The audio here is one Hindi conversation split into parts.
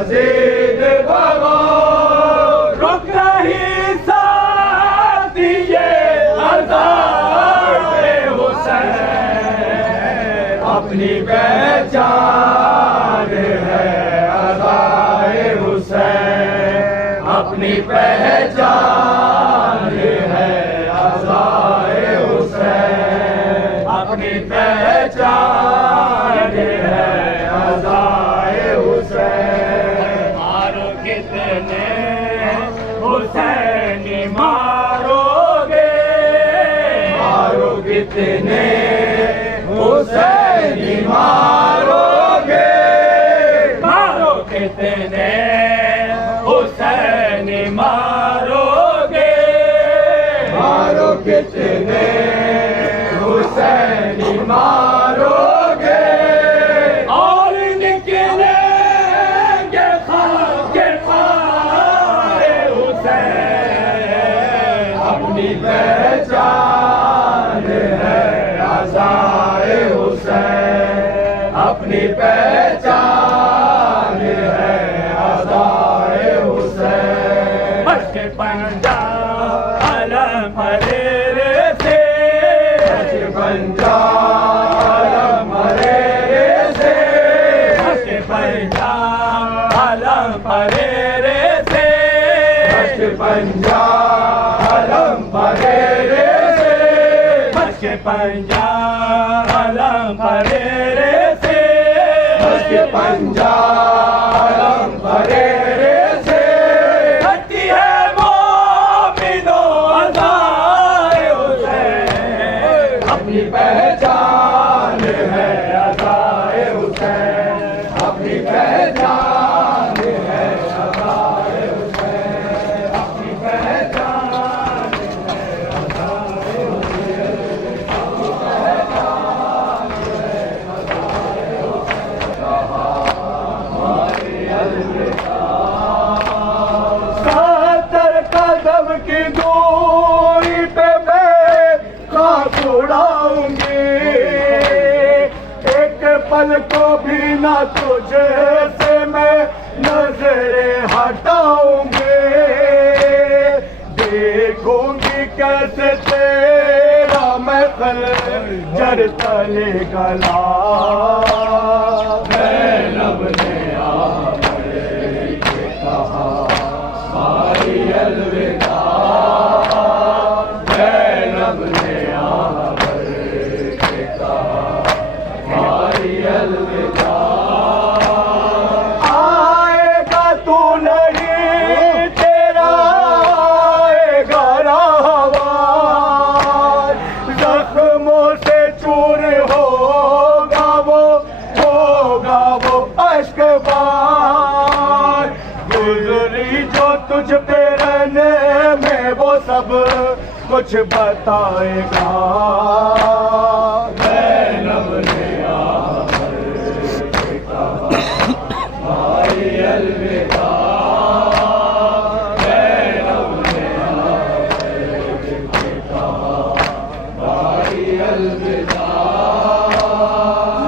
यजीद भगो रुक नहीं सकती ये अज़ाए हुसैन अपनी पहचान है अज़ाए हुसैन अपनी पहचान है अज़ाए हुसैन अपनी पहचान है अज़ाए हुसैन मारो कितने हुसैनी मारोगे मारो कितने हुसैनी मारोगे मारो कितने हुसैनी मारोगे मारो कितने हुसैनी मारोगे और निकलेंगे खाके खाए हुसैन अपनी पहचान है अज़ाए हुसैन अपनी पहचान है अज़ाए हुसैन मश्क पंजाब अलम परेरे से मश्क पंजाब अलम परेरे से मश्क पंजाब अलम परेरे से मश्क पंजाब अलम परेरे से मश्क पंजाब अलम परेरे से मश्क पंजाब अलम परेरे से हटी है मोमिनो अज़ाए हुसैन अपनी पहचान है अज़ाए हुसैन अपनी पहचान है अज़ाए हुसैन अपनी पहचान है अज़ाए हुसैन अपनी पहचान है अज़ाए हुसैन 70 कदम की दूरी पे मैं खाक उड़ाऊंगी एक पल को भी ना तुझे से मैं नजरें हटाऊंगी देखूंगी कैसे तेरा मैं खंजर तले गला ज़ैनब ने आकर कहा मारी अलविदा ज़ैनब ने आकर कहा मारी अलविदा आएगा तू नहीं तेरा आएगा राहवार जख्मों से चूर होगा वो अश्कबार गुजरी जो तुझ पे रहने में वो सब कुछ बताएगा ज़ैनब ने आकर कहा मारी अलविदा ज़ैनब ने आकर कहा मारी अलविदा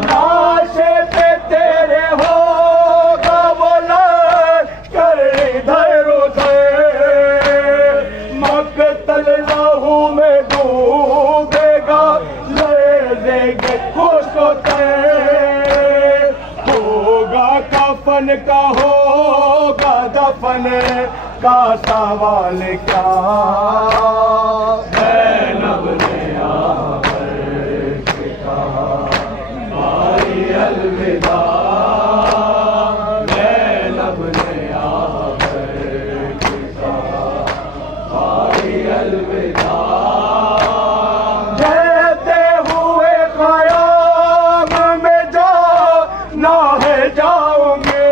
लाशे पे तेरे होगा वो लश्कर इधर उधर मकतल लहू में डूबेगा लड़ेंगे खुश होते होगा कफन का होगा दफन का सवाल क्या ज़ैनब ने आकर कहा मारी अलविदा ज़ैनब ने आकर कहा मारी अलविदा कहते हुए ख़याम में जाना है जाऊंगे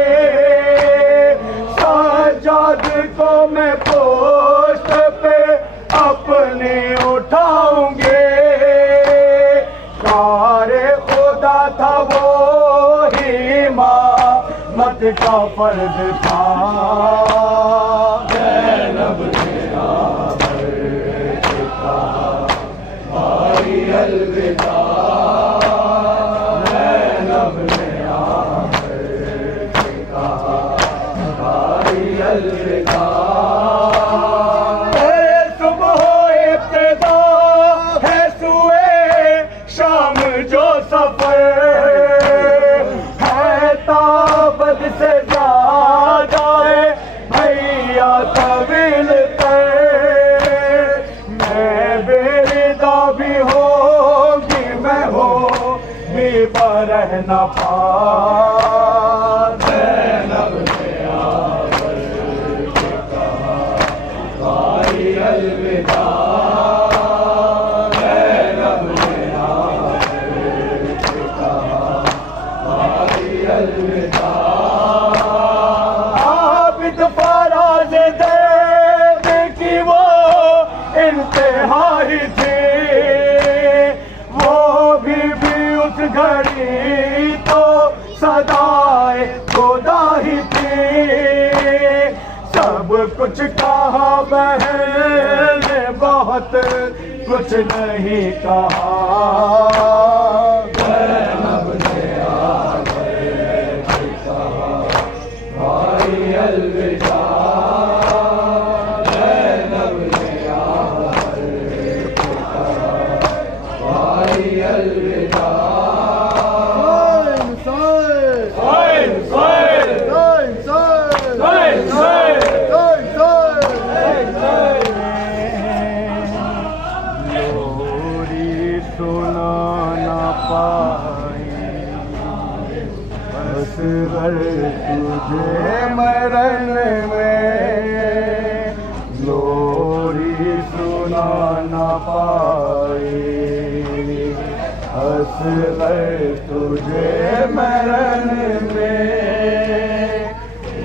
सज्जाद को मैं पोस्ट पे अपने उठाऊंगे सारे खुदा था वो ही मत का फर्ज था ज़ैनब ने आकर कहा मारी अलविदा ज़ैनब ने आकर कहा अलविदा। सुबह इब्तिदा है सुए शाम जो सफर है ताबद से ज्यादा है भैया तवील कर। मैं बेरिदा भी होगी मैं हो भी बरह न पा। ज़ैनब ने आकर के कहा भाई अलविदा। ज़ैनब ने आकर के कहा भाई अलविदा। आबिद फराज दर्द की वो इंतहा ही थी, वो भी उस घड़ी तो सदाए खुदा ही थी। सब कुछ कहा बहन ने बहुत कुछ नहीं कहा। ज़ैनब ने आकर के कहा भाई अलविदा। ज़ैनब ने आकर के कहा भाई अलविदा। असगर तुझे मरण में लोरी सुना न पाए। असगर तुझे मरण में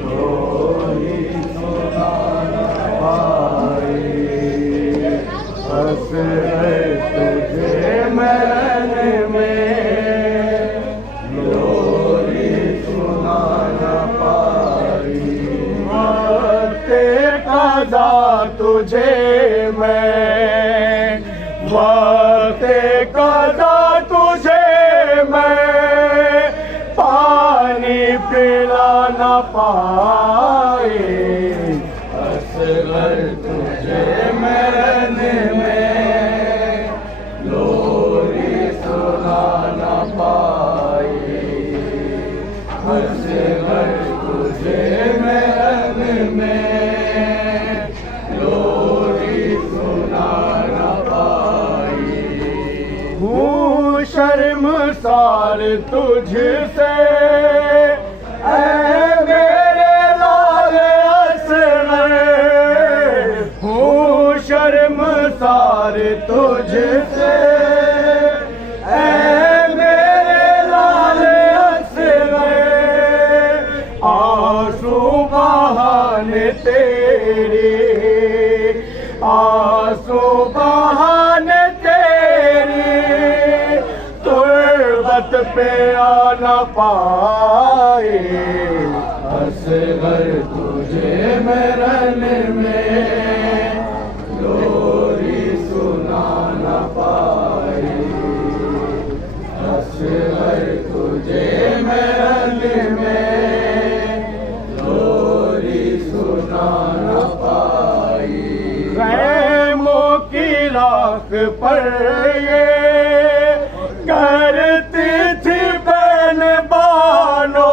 लोरी सुना न पाए। असगर तुझे मरण में तुझे मैं वक्त कदा तुझे मैं पानी पिला न पाए। असगर तुझे मरण में लोरी सुना न पाए। असगर तुझे मरण में शर्मसार तुझसे ऐ मेरे लाल असगर। हूँ शर्मसार तुझसे ऐ मेरे लाल असगर। आंसू बहाने तेरे आंसू बहाने पे आ न पाए। असगर तुझे मरण में लोरी सुना न पाए। असगर तुझे मरण में लोरी सुना न पाई। खैमों की राख पर ये करती थी बहन बानो।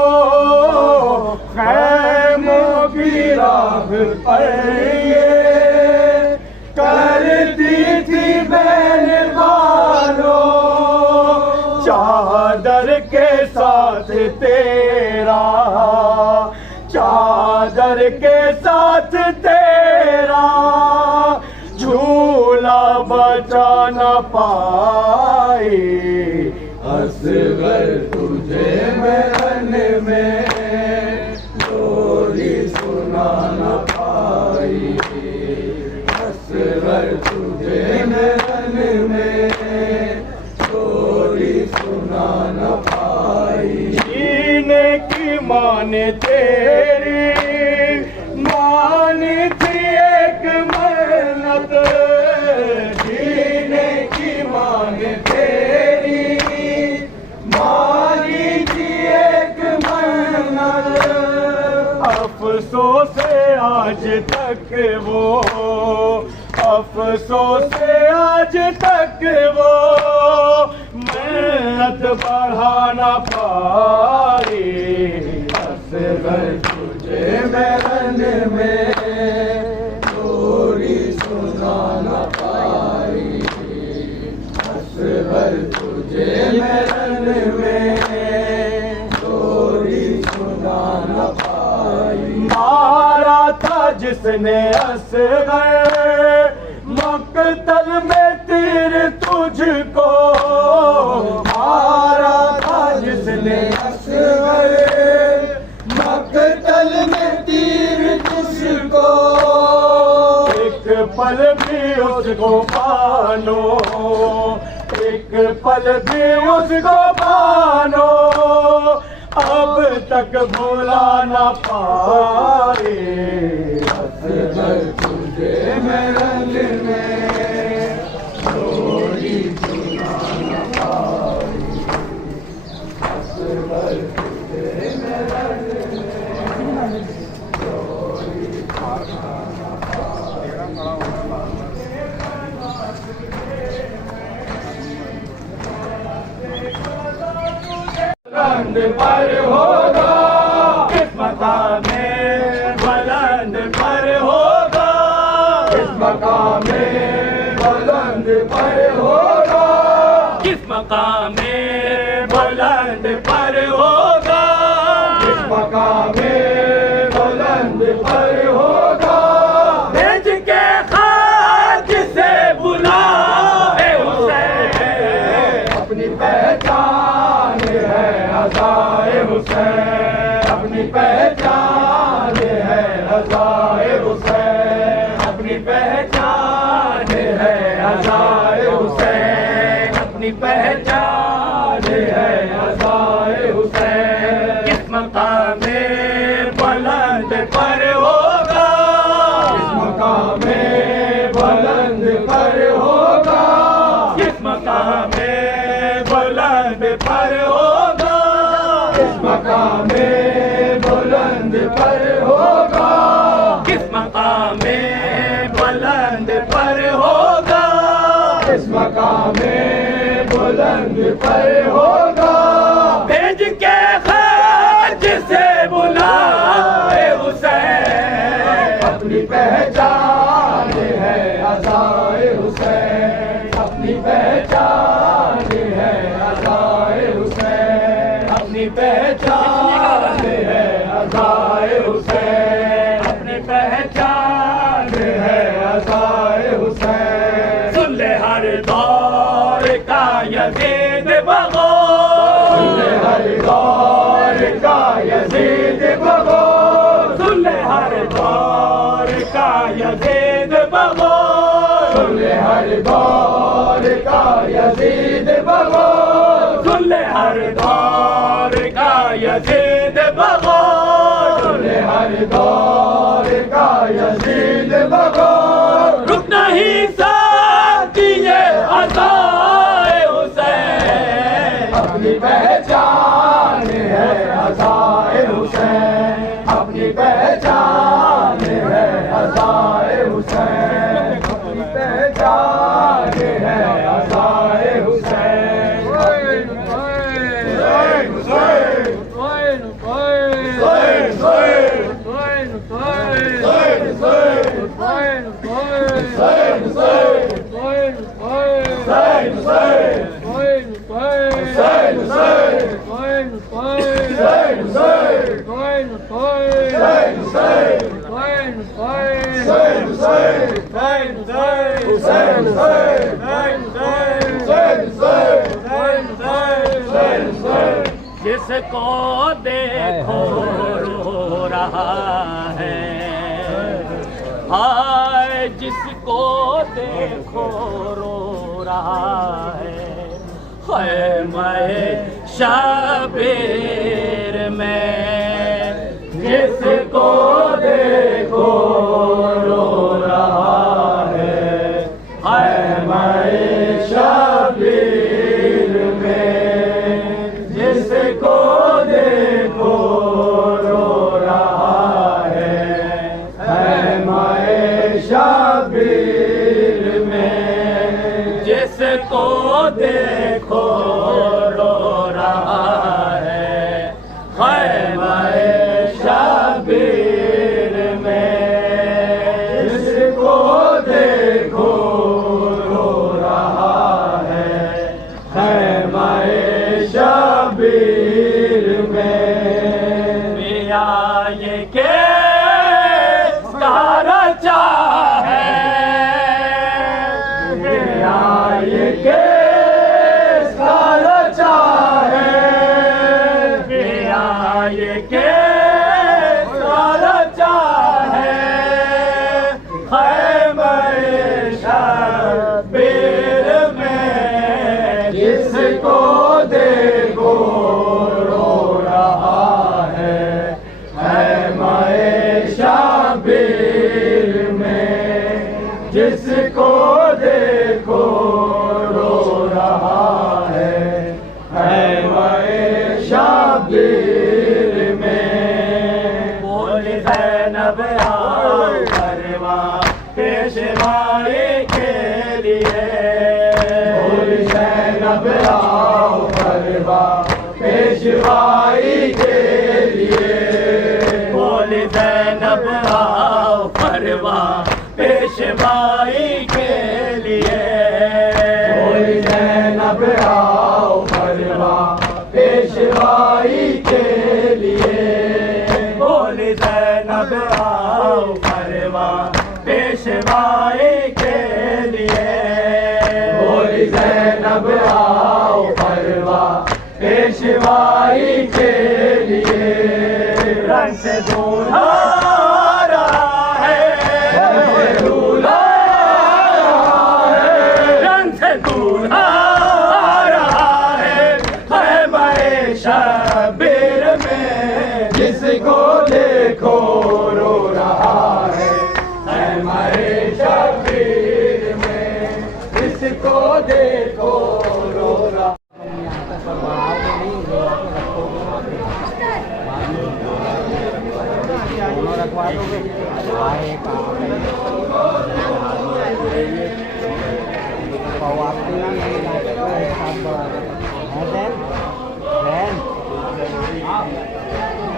खैमों की राख पर ये करती थी बहन बानो। चादर के साथ तेरा चादर के साथ तेरा झूला बचा न पाए। असगर तुझे मरण में लोरी सुना न पाई। असगर तुझे मरण में लोरी सुना न पाई। जीने की मान तेरी मानी थी एक मन्नत। जीने की मान तेरी मानी थी एक मन्नत। अफसोस है आज तक वो, अफसोस है आज तक वो, मेहनत बढ़ा ना पाई। असगर तुझे महरन में चोरी सुना ना पाई। असगर तुझे महरन में चोरी सुना ना पाई। मारा था जिसने असगर मकतल में तीर तुझको, मारा था जिसने असगर मकतल में तीर तुझको। एक पल भी उसको पानो, एक पल भी उसको पानो, अब तक भुला ना पाए। असगर तुझे महरन में चोरी सुना ना पाई। असगर तुझे महरन में चोरी सुना ना पाई। बुलंद पर होगा किस मकाम में, बुलंद पर होगा किस मकाम में, बुलंद पर होगा किस मकाम में, बुलंद पर होगा किस मकाम में, बुलंद पर होगा। भेज के खाक से बुलाए उसे, अपनी पहचान है रज़ाए हुसैन, अपनी पहचान है रज़ाए हुसैन, अपनी पहचान है रज़ाए हुसैन, अपनी पहचान है रज़ाए हुसैन। किस मकाम में बुलंद पर होगा, किस मकाम में बुलंद पर होगा, किस मकाम में बुलंद पर होगा, किस मकाम में बुलंद पर होगा, किस मकाम में बुलंद पर होगा, किस मकाम में बुलंद पर होगा। भेज के खर्च से बुलाए हुसैन, अपनी पहचान है रज़ाए हुसैन, अपनी पहचान है रज़ाए हुसैन, अपनी पहचान है रज़ाए हुसैन, अपनी पहचान है रज़ाए हुसैन। सुन ले हर दौर का यज़ीद बग़ावत, सुन ले हर दौर का यज़ीद बग़ावत, सुन ले हर दौर का यज़ीद बग़ावत, सुन ले हर दौर का यज़ीद बग़ावत, सुन ले हर दौर का यज़ीद बग़ावत, सुन ले हर दौर का यज़ीद बग़ावत। रुक नहीं सकती ये अज़ाए हुसैन, अपनी पहचान है अज़ाए हुसैन, अपनी पहचान है अज़ाए हुसैन, अपनी पहचान है अज़ाए हुसैन। जिसको देखो रो रहा है, हाय जिसको देखो रो रहा है, हाय मैं शबीर में जिसको देखो रो रहा है, हाय मैं शबीर में जिसको देखो रो रहा देखो रो रहा है ख़ैमे शबीर में, जिसको देखो रो रहा है ख़ैमे शबीर में। मिया ये किसका रचा है, मिया ये किसका रचा है, मिया ये किसका रचा है ख़ैमे शबीर में, जिसको देखो रो रहा है ख़ैमे शबीर में, जिसको देखो रो रहा है ख़ैमे शबीर में। बोल ज़ैनब आओ परवा पेशवाई के लिए, बोल ज़ैनब आओ परवा पेशवाई के लिए, बोल ज़ैनब आओ परवा पेशवाई के लिए, बोल ज़ैनब आओ परवा पेशवाई के लिए, बोल ज़ैनब आओ परवा पेशवाई के लिए, बोल ज़ैनब आओ परवा पेशवाई के लिए। रंग से दूल्हा शबीर में, जिसको देखो रो रहा है ख़ैमे शबीर में, जिसको देखो रो रहा है।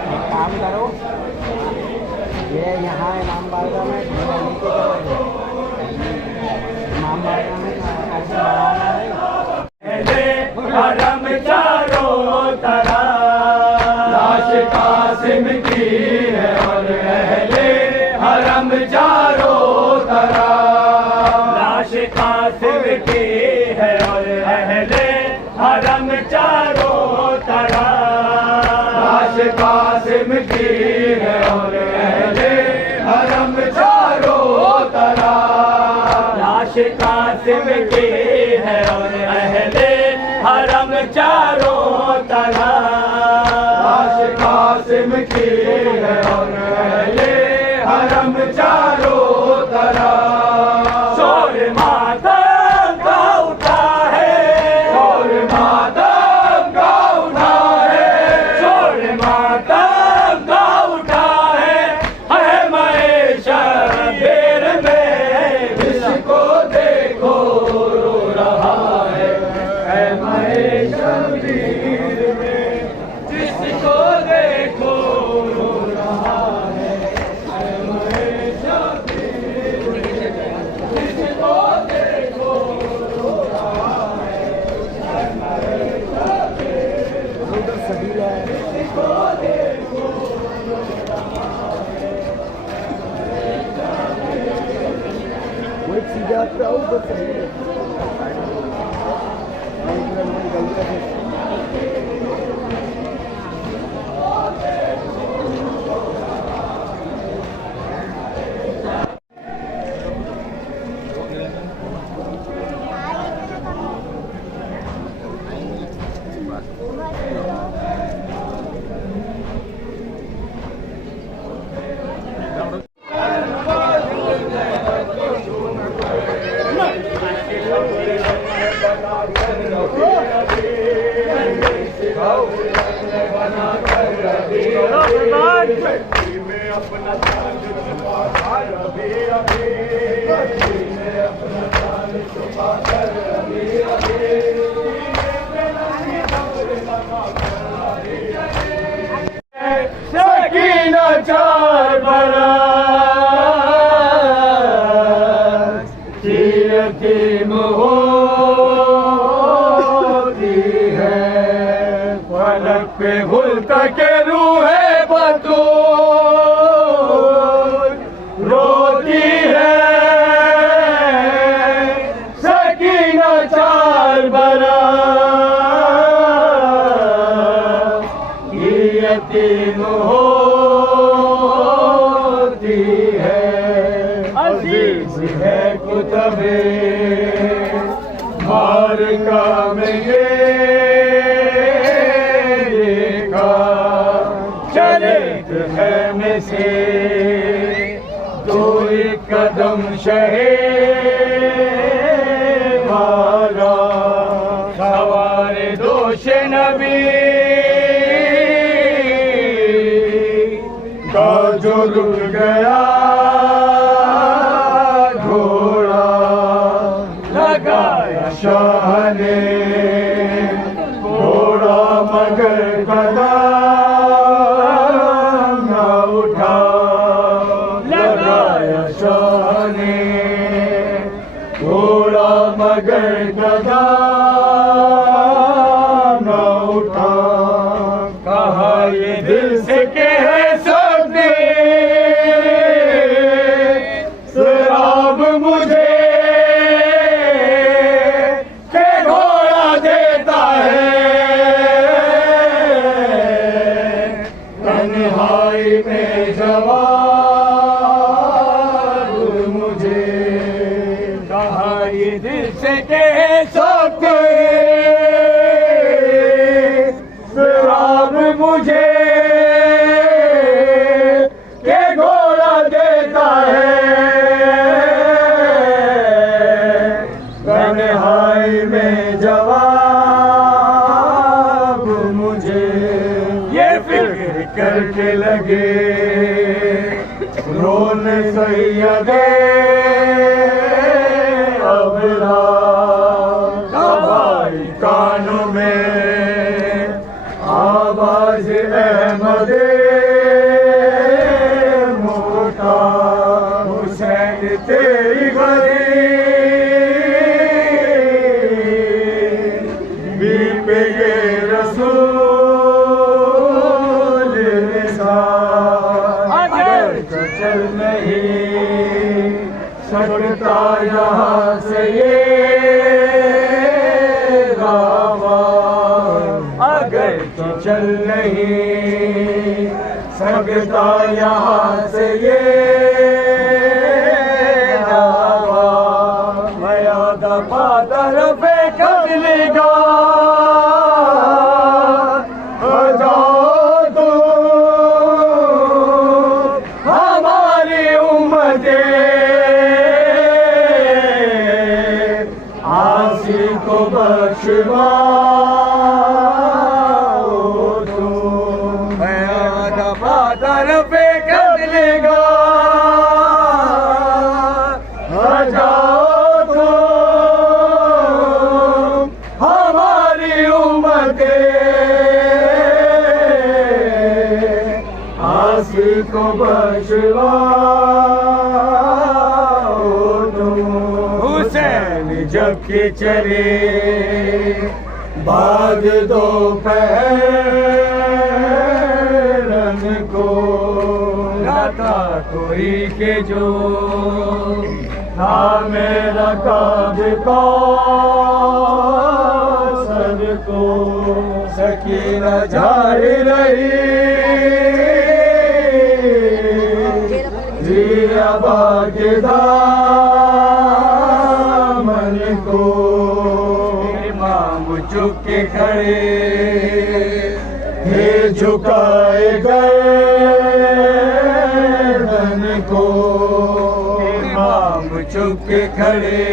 एक काम करो, ये यहाँ इमाम बारगाह में इमाम बारगाह में कैसे बनाना है। हरम चारों तरफ लाश कासिम की है और अहले हरम चारों तरफ लाश कासिम की है और अहले हरम चारों तरफ, लाश कासिम की है और अहले हरम चारों तरफ, लाश कासिम की है और अहले हरम चारों तरफ, लाश कासिम की है और अहले हरम चारों तरफ। शोर मातम का उठा है, शोर मातम का उठा है, शोर मातम का उठा है ख़ैमे शबीर में, जिसको देखो रो रहा है ख़ैमे शबीर में, जिसको देखो रो रहा है ख़ैमे शबीर में, जिसको देखो रो रहा है ख़ैमे शबीर में, जिसको देखो रो रहा है। वो एक सीधा आता है उधर से अपना कुतबे मार का में ये देखा चले है में से दो एक कदम शहे मारा सवारे दोष नबी का जो रुक गया घोड़ा लगाया शाह ने घोड़ा मगर कदम न उठा लगाया शाह ने घोड़ा मगर कदम न उठा कहा ये दिल से कह सकते शराब मुझे के घोड़ा देता है तन्हाई में जवाब मुझे कहा ये दिल से कह सकते शराब मुझे के घोड़ा देता है तन्हाई में जवाब मुझे ये फिक्र करके लगे रोने सैयदे अबरा हवाई कानों में आवाज अहमदे मोटा हुसैन तेरी गरीब पे ये रसूल निसार अगर चल नहीं सकता यहाँ से ये गावा अगर चल नहीं सकता यहाँ से ये गावा मैं दफा तरफे कदलेगा हमारी उम्मते आसी को बख्शवा तरफे कदलेगा जाओ तो हमारी उम्मते आसी को बख्शवाओ तुम हुसैन जब के चले भाग दो पहरन को लता कोई के जो था मेरा काबिका सर को सकीना झाड़ रही जिया बागे दामन को इमाम झुक के खड़े हे झुकाए गर्दन को इमाम झुक के खड़े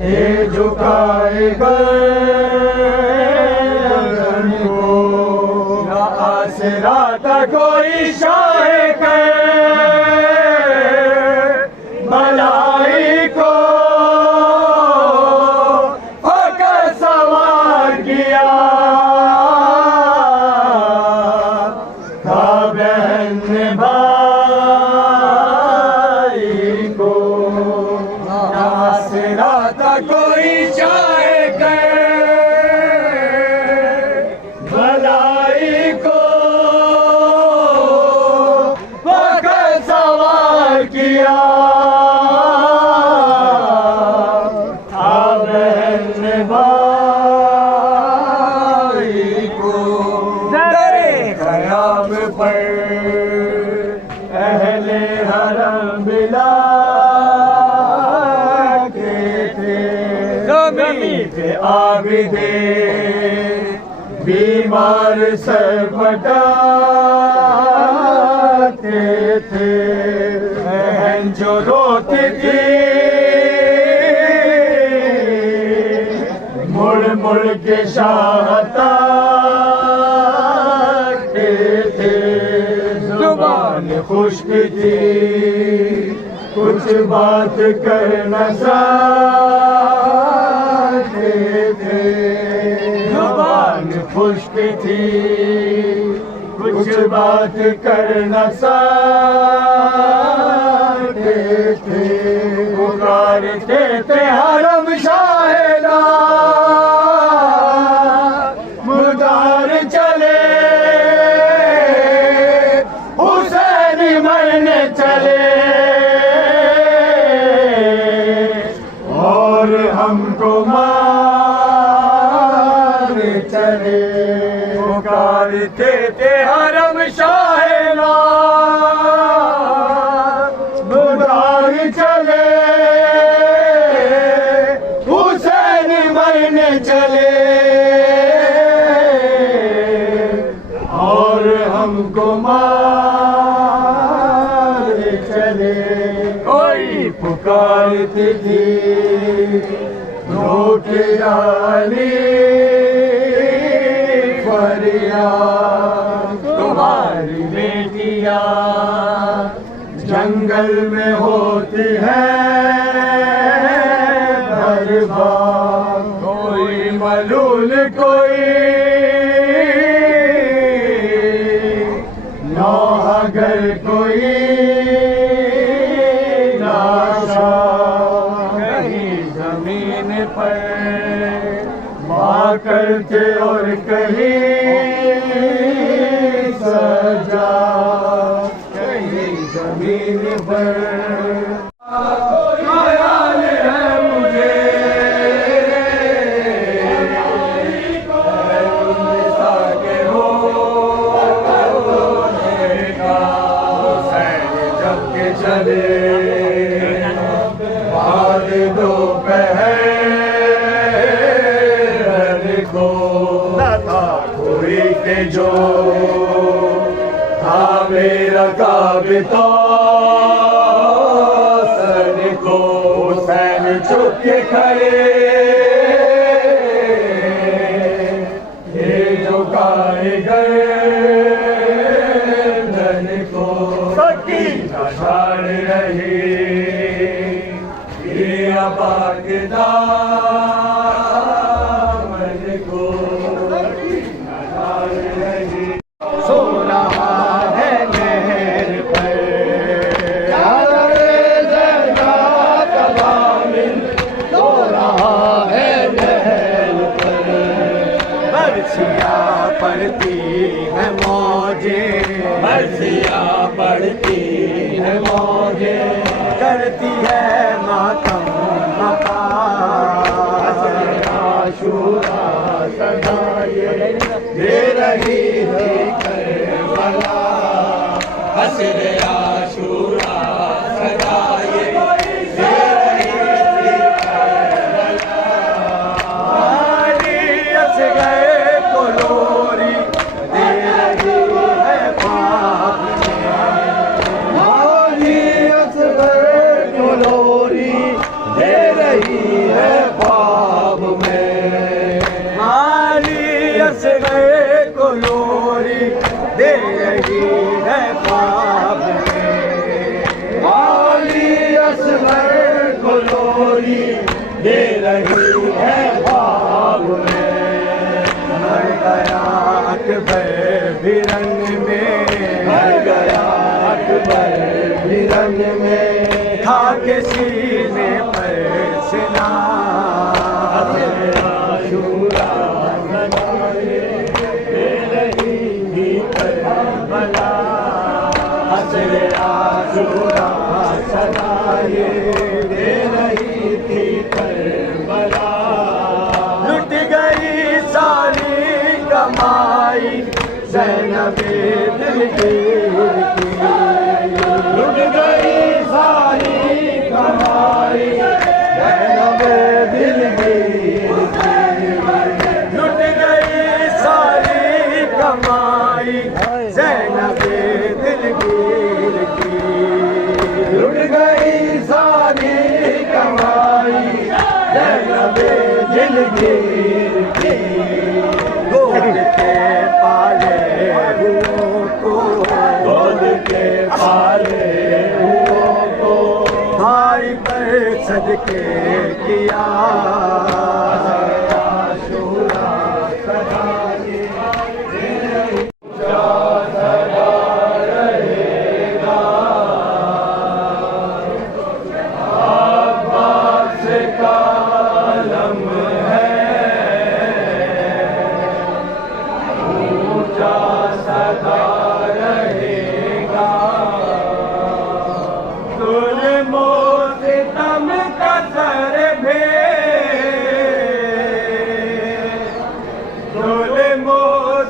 हे झुकाए गर्दन को न आसरा था कोई शाह के मलाई को होकर सवार किया था बहन ने भाई को आसरा था कोई शाह के भलाई को होकर सवार किया पर अहले हरम बिला दे, बीमार सर पटाते थे, बहन जो रोती थी मुड़ मुड़ के शाहताते थे। जुबान खुश्क थी कुछ बात कर न सकते थे, जुबान खुश्क थी कुछ बात कर न सकते थे। पुकारते थे हरम शाहेला मुर्दार चले, हुसैन मरने चले और हमको मार चले। पुकारते थे हरम शाहेला मुर्दार चले, हुसैन मरने चले और हमको मार चले। कोई पुकारती थी रोके आली फरियाद, तुम्हारी बेटियां जंगल में होती है बर्बाद। कोई मलूल कोई नौहगर कोई लाशा, कहीं जमीन पर माँ करते और कहीं सजा, कहीं जमीन पर। ख्याल है मुझे सागे होने का, हुसैन जब के चले बाद दोपहर को, न था कोई के जो था मेरा काबिता सन को। हुसैन चुप के खड़े ये जो गाए गए धन को, सकी नशान रही ये अबागदामन को, सकी नशान रही। सो रहा है नहर पर सो रहा है नहर पर, बरसियां पड़ती है मौजे, बरसियां पड़ती है मौजे, करती है मातम आशूरा सदाए दे रही है करबला, हसरे आशूरा सदाए दे रही है करबला। मारियत गए को लोरी दे रही है पाप में, मारियत गए को लोरी दे रही है पाप में, मारियत गए को लोरी दे रही है पाप में, मारियत गए को लोरी दे रही है पाप में। मर गया अकबर भी रंग में, मर गया अकबर भी रंग में, था के सीने पर सिला आशूरा सदाए दे रही थी करबला, हसरे आशूरा सदाए दे रही थी करबला। लुट गई सारी कमाई ज़ैनबे दिलगीर की, लुट गई सारी कमाई ज़ैनबे दिलगीर की। दिलगीर की गोद के पाले हुओं को, गोद के पाले हुओं को भाई पर सदके किया। आशुरा सदा ये ऊंचा सदा रहेगा। अब्बास का आलम है, ऊंचा सदा रहेगा। जुल्मो सितम का सर भेद, जुल्मो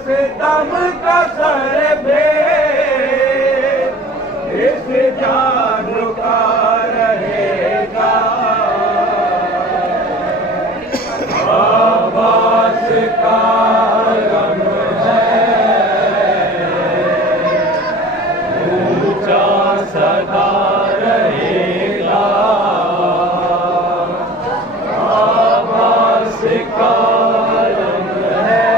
सितम का सर भेद इस जान का रहेगा। अब्बास का आलम है, ऊंचा सदा रहेगा। अब्बास का आलम है,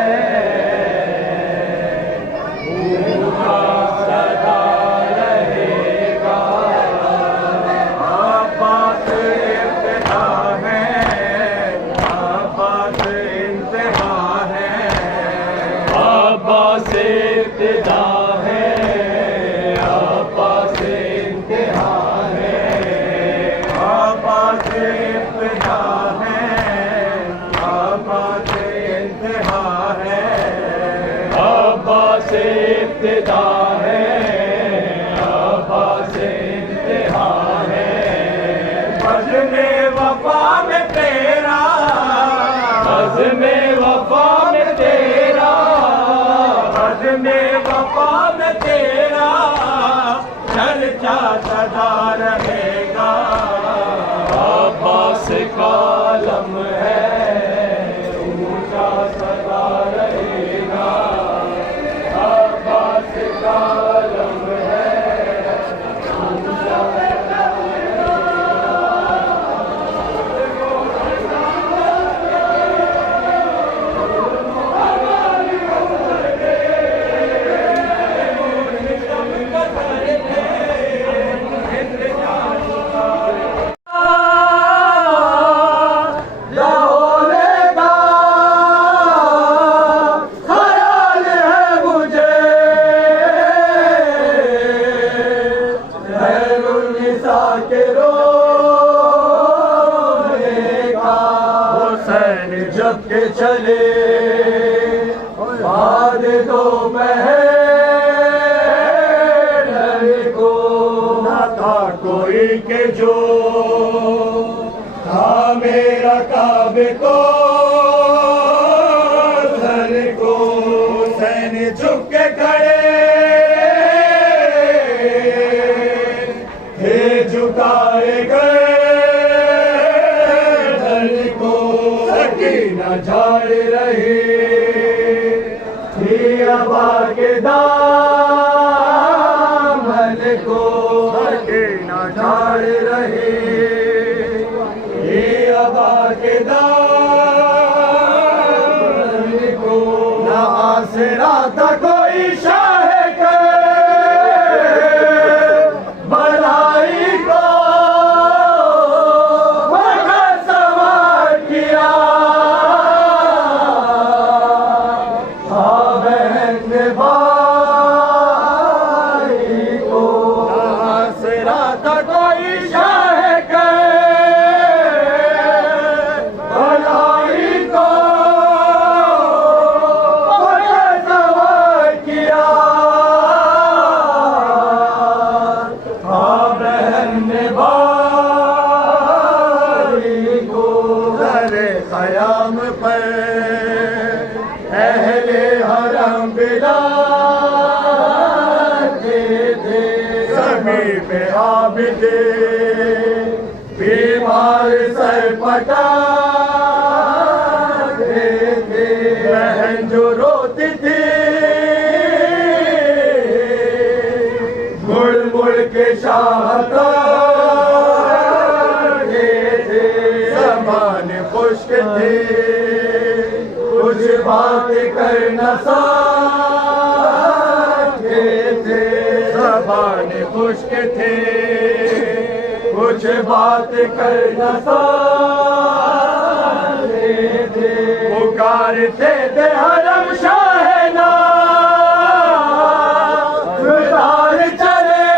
ऊंचा सदा रहेगा। अब्बास इब्तिदा है, अब्बास इंतहा है। अब्बास इब्तिदा है, अब्बास इंतहा है। अब्बास इब्तिदा है, अब्बास इंतहा है। अब्बास इब्तिदा है, अब्बास इंतहा है। बज़्म-ए वफा में तेरा, बज़्म-ए वफा में तेरा, बज़्म-ए वफा में तेरा चर्चा सदा रहेगा। अब्बास का आलम है, ऊंचा सदा रहेगा। अब्बास का आलम है, ऊंचा सदा लाहौर का ख्याल है मुझे, खैरुन्निसा के रोने का। हुसैन जब के चले बाद दोपहर को, ना था कोई के जो था मेरा काबे को सर को। हुसैन झुक के खड़े थे, झुकाए गए धर को। सकीना झाड़ रही थी अबा के दामन को, सकीना झाड़ रही थी अबा के दामन को। ना आसरा था कोई शाह के भलाई को, मगर सवार किया बहन ने भाई को। ना आसरा था कोई शाह के भलाई को, मगर सवार किया बहन ने भाई को। दरे क़याम पर अहले हरम बिलाते थे, ज़मीं पे आबिदे बीमार सर पटाते थे। बहन जो रोती थी मुड़ मुड़ के चाहता थे, ज़माने खुश्क थे बात कर न सके थे, ज़बान खुश्क थे, कुछ बात कर न सके थे। पुकारते थे हरम शाहना उतार चले,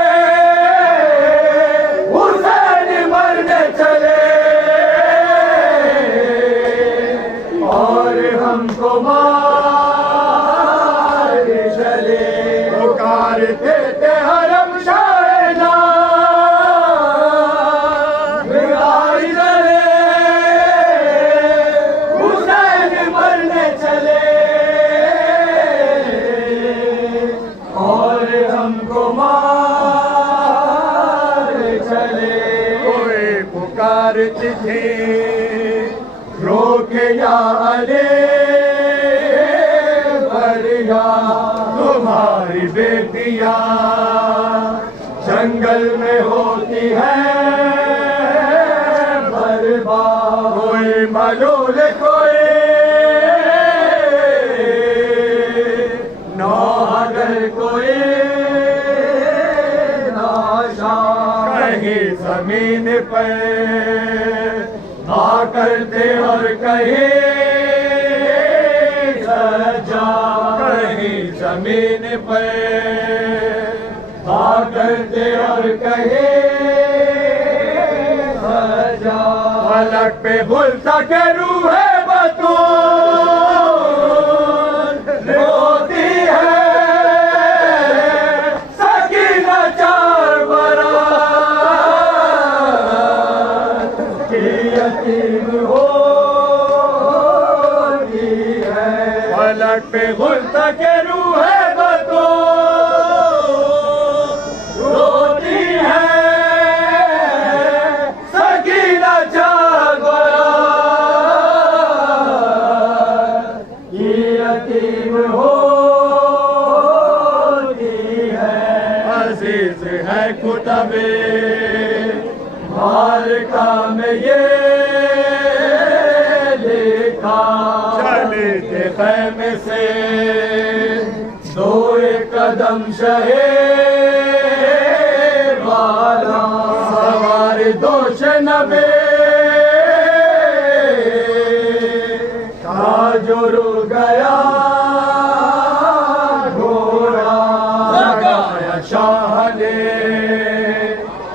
हुसैन मरने चले, और हमको मार चले। पुकारते थे हरम शाहना उतार चले, हुसैन मरने चले, और हमको मार चले। कोई पुकारते थे रोके या अले बरिया, तुम्हारी बेटियां जंगल में होती है बर्बाद। कोई मलूल कोई नौहगर कोई नाशा, कहीं जमीन पर आ करते और कहीं सजा, कहीं जमीन पर आ करते और कहीं सजा। फलक पे भूलता के रूह बतूल रोती है, सकीना चार बरात की यतीम होती है। फलक पे भूलता के रूह बतूल रोती है, सकीना चार बरात की यतीम होती है। अजीज है कुतबे मारका में ये लिखा, चले थे खैमे से दो एक कदम शहे वाला, सवार दोष नबे था जो रो गया घोड़ा, लगाया शाह ने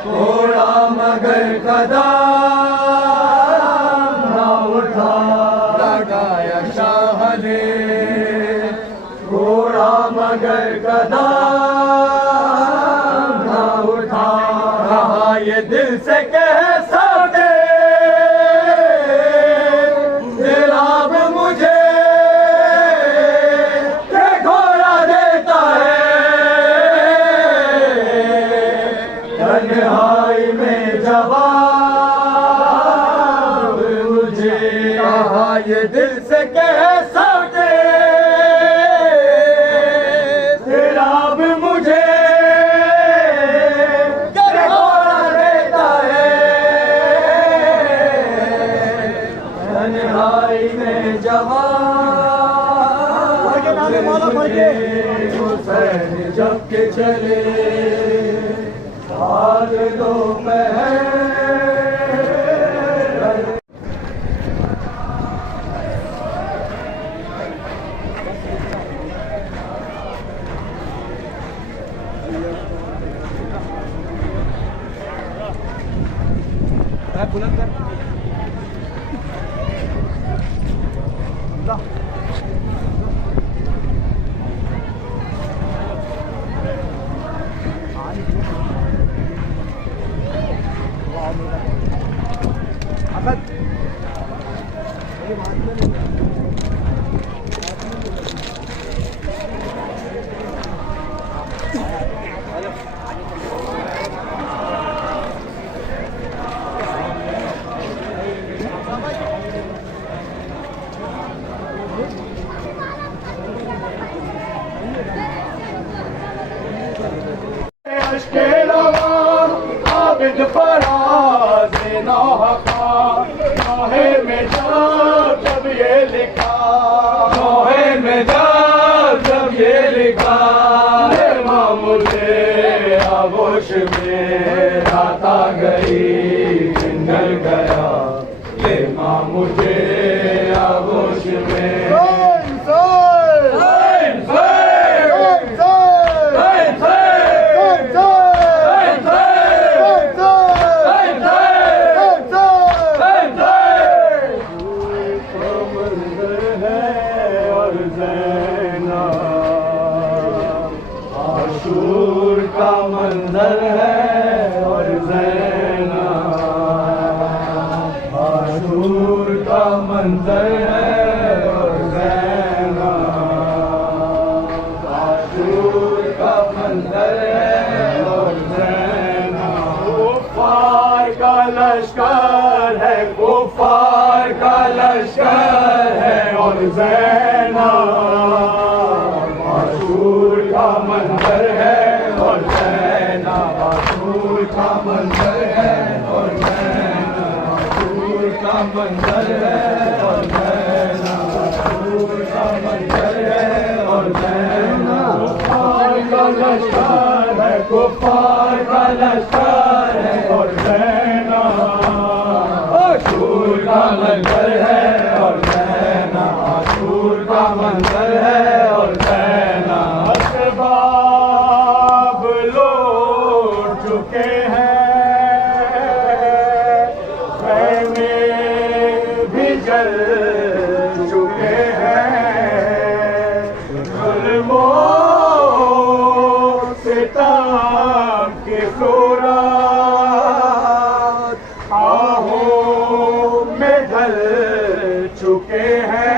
घोड़ा मगर कदम न उठा, लगाया शाह ने घोड़ा मगर कदम न उठा। कहा ये दिल से कह सकते दिलाब मुझे के घोड़ा देता है, तन्हाई में जवाब मुझे। कहा ये दिल से कह सकते दिलाब मुझे के घोड़ा देता है, तन्हाई में जवाब मुझे। हुसैन जब के चले साल दोपहर, बुलंद कर आबिद फराज़ नौहक़ा रात आ गई निकल गया ले माँ मुझे आगोश में आशूर का मंजर है और ज़ैना आशूर का मंजर है और ज़ैना आशूर का मंजर है और ज़ैना कुफ़ार का लश्कर है कुफ़ार का लश्कर है और ज़ैना आशूर का मंजर है और ज़ैना आशूर का मंजर है और ज़ैना आशूर का मंजर है और ज़ैना आशूर का मंजर है और ज़ैना कुफ़ार का लश्कर है कुफ़ार का लश्कर है और ज़ैना आशूर का मंजर है और ज़ैना आशूर का मंजर है और ज़ैना असबाब लौट चुके हैं ख़ैमे भी जल चुके हैं ज़ुल्मो सितम की सूरत आहों में ढल चुके हैं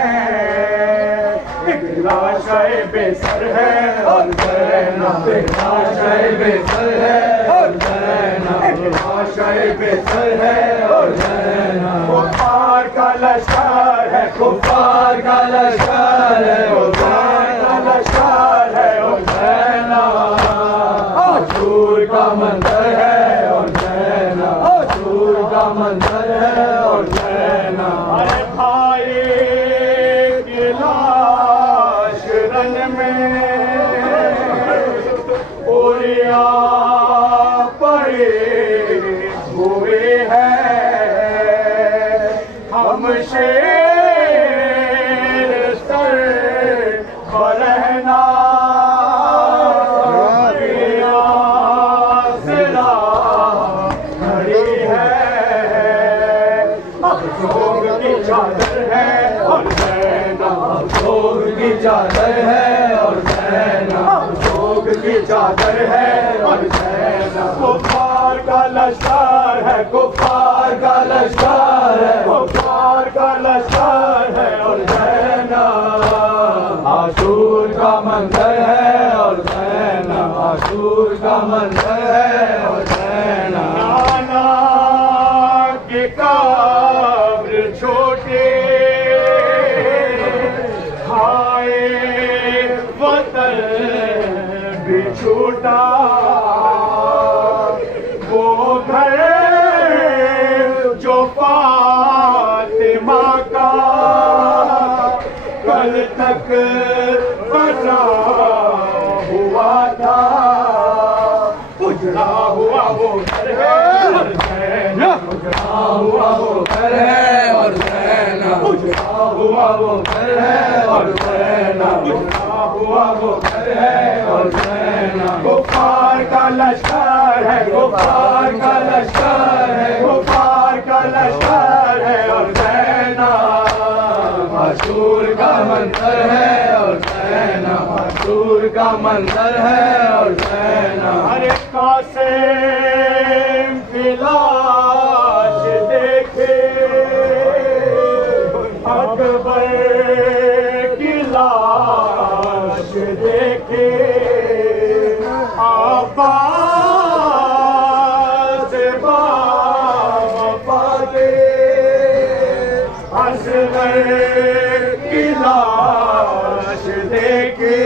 एक लाशाए बेसर है और ज़ैना एक लाशाए बेसर है और ज़ैना एक लाशाए बेसर है और ज़ैना कुफ़ार का लश्कर है कुफ़ार का लश्कर है कुफ़ार का लश्कर है और ज़ैना आशूर का मंजर है और ज़ैना आशूर का मंजर है और ज़ैना अरे भाई की लाश रन में उरिया पड़े हुए हैं हम शेर सर पर रहना सिरा खड़ी है अफसोस की चादर है और ज़ैना अफसोस की चादर है और ज़ैना अफसोस की चादर है और ज़ैना कुफ़ार का लश्कर है कुफ़ार का लश्कर है कुफ़ार का लश्कर है और ज़ैना आशूर का मंजर है और ज़ैना आशूर का मंजर है और ज़ैना नाना की कब्र छोटे खाए वतन भी छूटा वो घर जो फातिमा का कल तक बसा हुआ था उजड़ा हुआ वो घर है और ज़ैना उजड़ा हुआ वो घर है और ज़ैना उजड़ा हुआ वो घर है और ज़ैना उजड़ा हुआ वो घर है और ज़ैना कुफ़ार का लश्कर है कुफ़ार का लश्कर है कुफ़ार का लश्कर है और ज़ैना आशूर का मंजर है और ज़ैना आशूर का मंजर है और ज़ैना हर एक कासिम की लाश देखे अकबर की लाश देखे अब्बास बाबा दे असगर की लाश देखे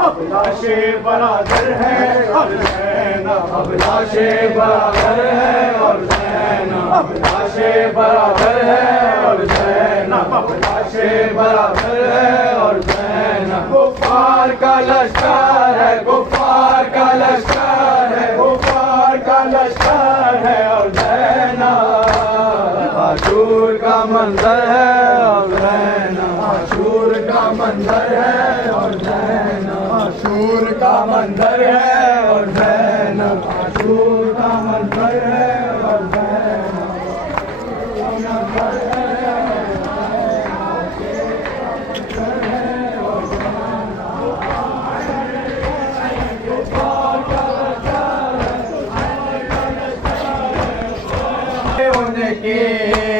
अब लाशें बराबर है और ज़ैना अब लाशें बराबर है और ज़ैना अब लाशें बराबर है और ज़ैना अब लाशें बराबर है और ज़ैना कुफ़ार का लश्कर है कुफ़ार का लश्कर है लश्कर है और रहना आशूर का मंजर है और रहना आशूर का मंजर है और रहना आशूर का मंजर है और रहना आशूर का मंजर है और रहना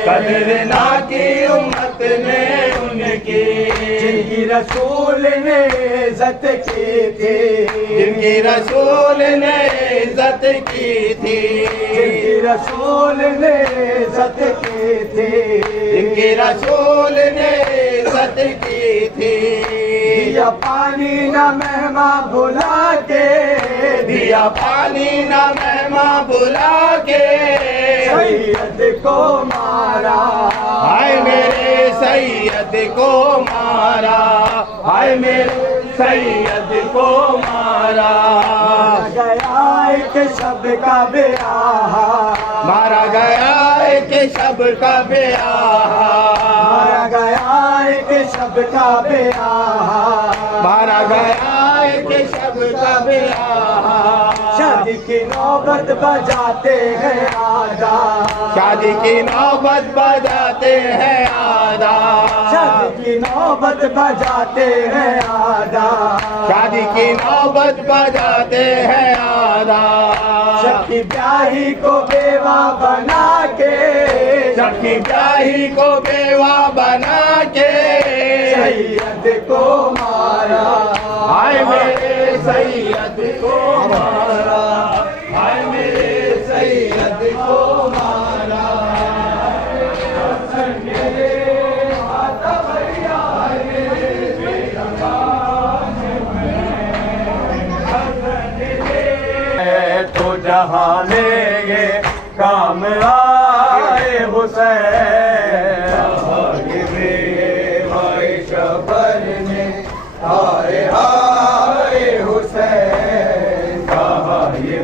कदर ना की उम्मत ने उनकी जिनकी रसूल ने इज्जत की थी जिनकी रसूल ने इज्जत की थी जिनकी रसूल ने इज्जत की थी जिनकी रसूल ने इज्जत की थी दिया पानी ना मेहमा बुला के दिया पानी ना मेहमा बुला के सैयद को मारा हाय मेरे सैयद को मारा हाय मेरे सैयद को मारा गया एक शब का ब्याह मारा गया एक शब का ब्याह मारा गया एक शब का ब्याह मारा गया एक शब का ब्याह शादी की नौबत बजाते हैं आदा शादी की नौबत बजाते हैं आदा शादी की नौबत बजाते हैं आदा शादी की नौबत बजाते हैं आदा सबकी ब्याही को बेवा बना के सबकी ब्याही को बेवा बना के सैयद को मारा हाय मेरे सैयद को मारा हाय मेरे सैयद को मारा तो जहाँ लेंगे काम आए हुसैन भाई शबर ने हाय हाय हुसैन कहा ये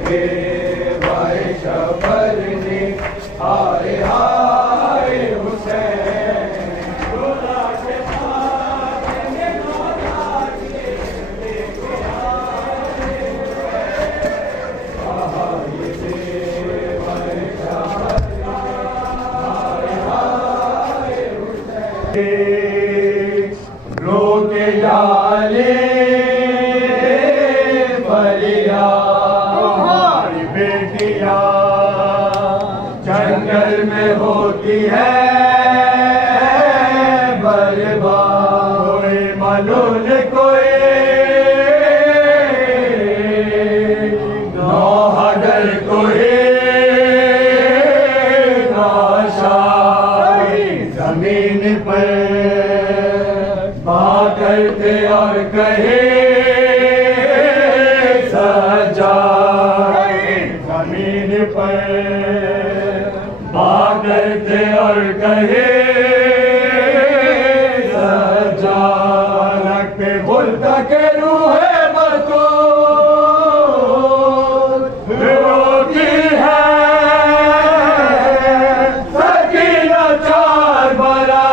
भाई शबर ने हाय हाय हुसैन रोके डाले बलिया तुम्हारी बेटिया जंगल में होती है बर्बाद कोई मलूल कोई नौहगर कोई नाशा जमीन पर करते और कहे सजा जमीन पर करते और कहे सजा रखते भूलता के रूहे बतूल रोती है सकीना चार बरा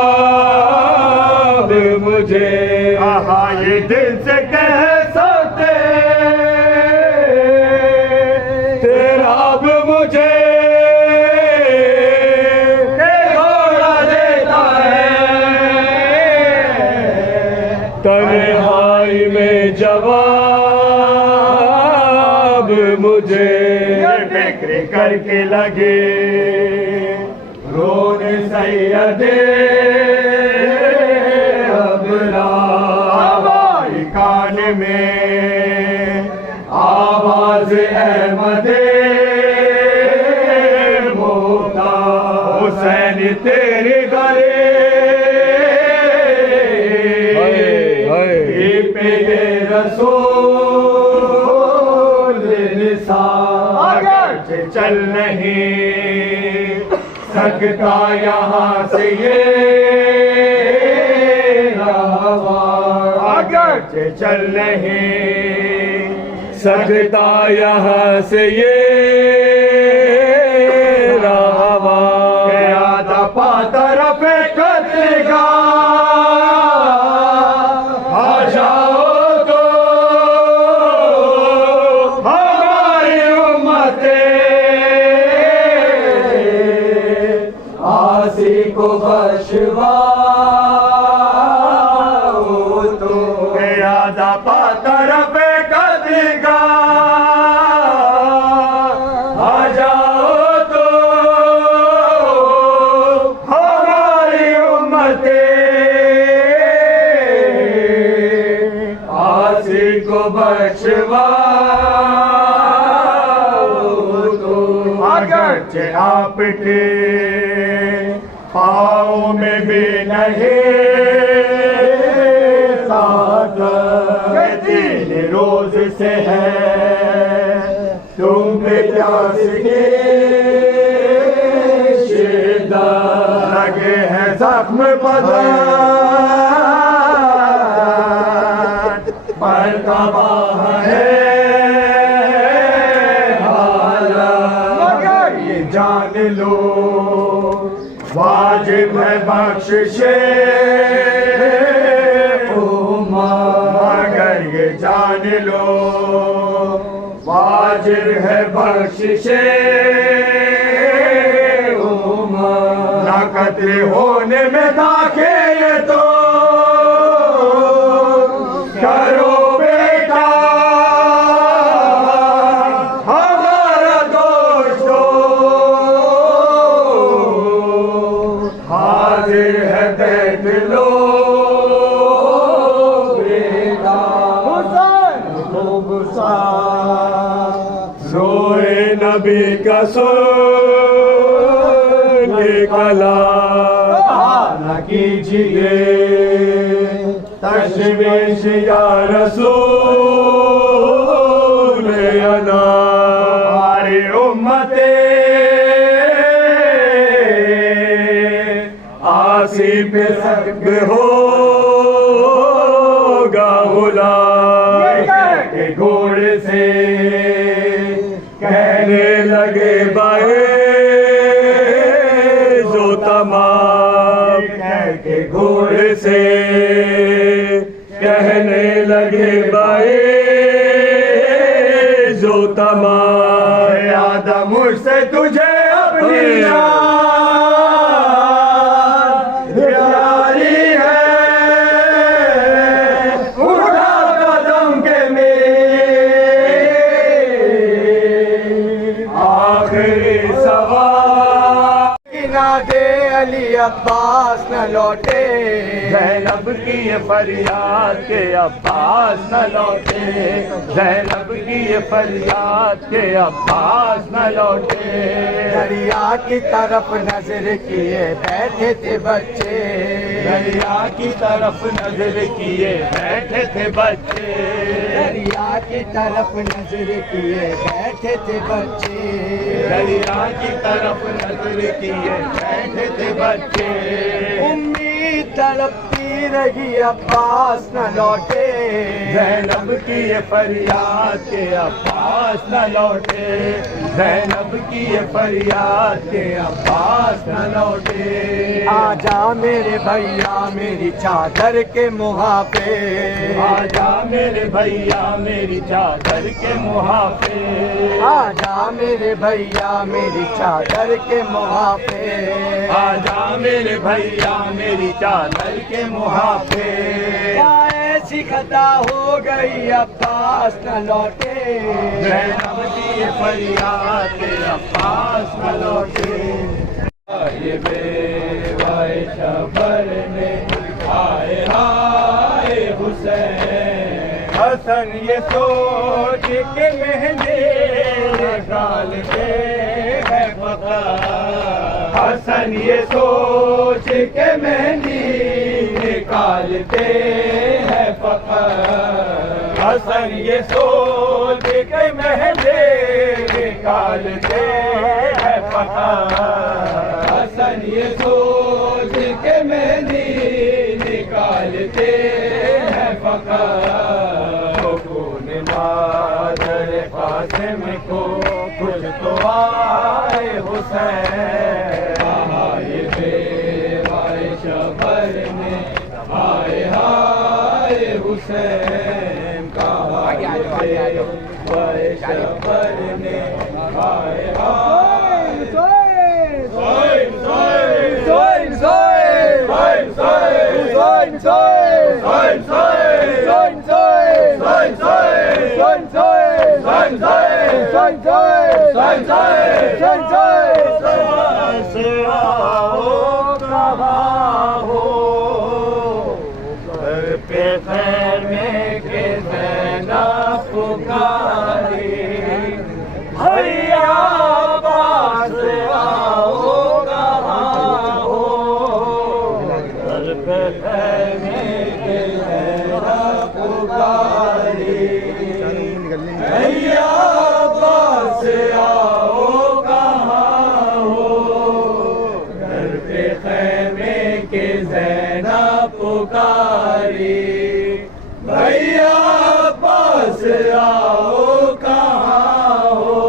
जवाब मुझे आहा ये दिल से कह सकते तेरा अब मुझे घोड़ा देता है तने तन्हाई में जवाब मुझे फिक्र करके लगे रोने सैयदे हमारी कान में आवाज अहमदे मोता हुसैन तेरे गले पे रसूल निसार चल नहीं सकता यहाँ से ये अगर चल नहीं सकता यहाँ से ये रावा यादा पाता रफे कदगा आ जाओ तो हमारी उम्मते आसी को बख्शवाओ तो यादा पाता रफे कदगा आ जाओ तो हमारी उम्मते आसी को बख्शवाओ तो अगरचे आपके पाँव में भी नहीं ताकत तीन रोज से है तुम पे प्यास के शिद्दत लगे हैं जख्म बदन पर तबाह है हालत ये जान लो वाजिब है बख्शिशे मगर ये जान लो वाजिब है बख्शिशे ना कत्ल होने में दाखिल तो करो बेटा हमारा दोस्तों हाजिर है देख लो बेटा हुसैन खूब सा रोए नबी का सुन के कला न कीजिए तशवीश या रसूल अना हमारी उम्मते आसी पे सब होगा गुलाम के घोड़े से कहने लगे बाए जो तमाम के घोड़े से कहने लगे बाए जो तमाम याद मुझसे तुझे अपनी याद प्यारी है उठा कदम के मेरे आखिरी सवाल ना दे अली अब्बास न लौटे ज़ैनब की ये फरियाद के अब्बास न लौटे ज़ैनब की ये फरियाद के अब्बास न लौटे दरिया की तरफ नजर किए बैठे थे बच्चे दरिया की तरफ नजर किए बैठे थे बच्चे दरिया की तरफ नजर किए बैठे थे बच्चे दरिया की तरफ नजर किए बैठे थे बच्चे उम्मीद तड़पती रही अब्बास न लौटे ज़ैनब की ये फरियाद के अब्बास अब्बास न लौटे, ज़ैनब की ये फरियाद के अब्बास न लौटे। आजा मेरे भैया मेरी चादर के मुहाफे, आजा मेरे भैया मेरी चादर के मुहाफे, आजा मेरे भैया मेरी चादर के मुहाफे, आजा मेरे भैया मेरी चादर के मुहाफे। ऐसी खता हो गई अब्बास न लौटे, ज़ैनब की ये फरियाद के अब्बास न लौटे। ये बेवाए शबर में आए हाय हुसैन, हसन ये सोच के मेहंदी निकालते हैं फकर, हसन ये सोच के मेहंदी निकालते हैं फकर, हसन ये सोच के मेहंदी निकालते हैं फकर, हसन ये सोच के मेहंदी निकालते हैं फकर। कौन मादर कासिम को कुछ तो आए हुसैन, आए बेवाए शबर में आए हाय हुसैन, कहा बेवाए शबर में आए हाय भैया पास आओ कहाँ हो, घर पे के पुकारी, भैया पास आओ कहाँ हो, घर पे खैमे के ज़ैना पुकारी, भैया पास आओ कहाँ हो,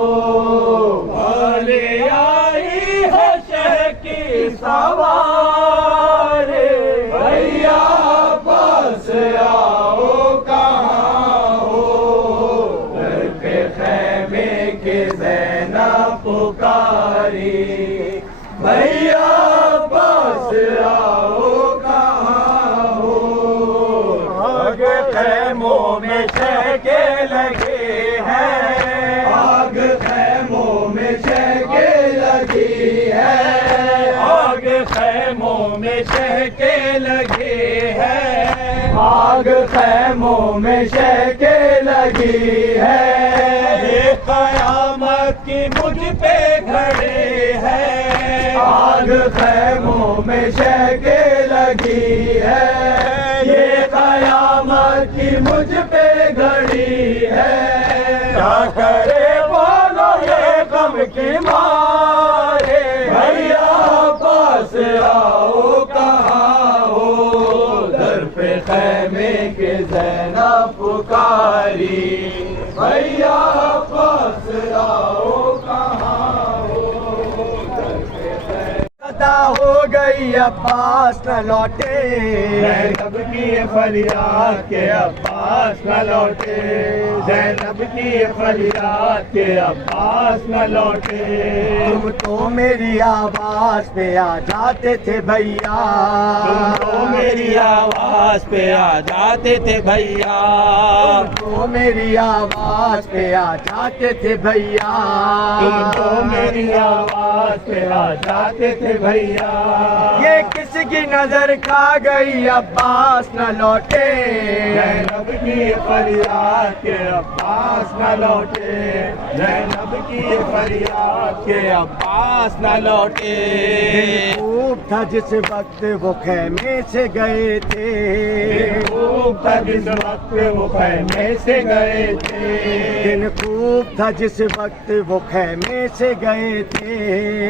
भले आई है शह की सवारी, भैया पास आओ कहाँ हो, घर के खैमे के ज़ैना पुकारी, भैया पास आओ कहाँ हो, आग खैमों में शहके लगे हैं, आग खैमों में शहके लगी है, आग खैमों में शहके लगी है, आग खैमों में शहके लगी है, ये कयामत की मुझ पे खड़े हैं, आग खैमों में शहके लगी है, ये कयामत की मुझ पे घड़ी है, क्या करे बोलो ये गम की मारे, भैया पास आओ कहाँ हो, दर पे खैमे के ज़ैना पुकारी, भैया पास आओ कहाँ हो, दर पे खता हो गई अब्बास न लौटे, ज़ैनब की ये फरियाद के अब्बास न लौटे, ज़ैनब की ये फरियाद के अब्बास न लौटे। तुम तो मेरी आवाज पे आ जाते थे भैया, तुम तो मेरी आवाज पे आ जाते थे भैया, तुम तो मेरी आवाज पे आ जाते थे भैया, तुम तो मेरी आवाज पे आ जाते थे भैया। ये किसी की नजर खा गई अब्बास न लौटे, ज़ैनब की ये फरियाद के अब्बास न लौटे, ज़ैनब की ये फरियाद के अब्बास न लौटे। खूब था जिस वक्त वो खैमे से गए थे, दिन खूब था जिस वक्त वो खैमे से गए थे, दिन खूब था जिस वक्त वो खैमे से गए थे,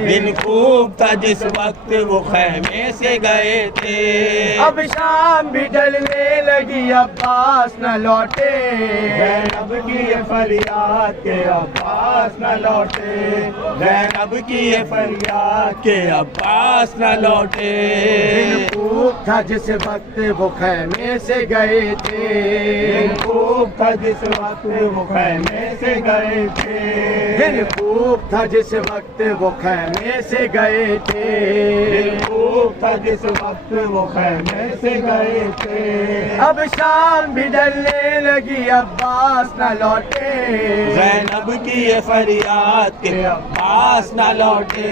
दिन खूब था जिस वक्त वो खैमे से गए थे। अब शाम भी ढलने लगी अब्बास न लौटे, ज़ैनब की ये फरियाद के अब्बास न लौटे, ज़ैनब की ये फरियाद के अब्बास न लौटे। दिन खूब था जिस वक्त वो खैमे से गए थे, दिन खूब था जिस वक्त वो खैमे से गए थे, दिन खूब था जिस वक्त वो खैमे से गए थे, दिन खूब था जिस वक्त वो खैमे से गए थे। अब शाम भी ढलने लगी अब्बास न लौटे, ज़ैनब की ये फरियाद के अब्बास न लौटे,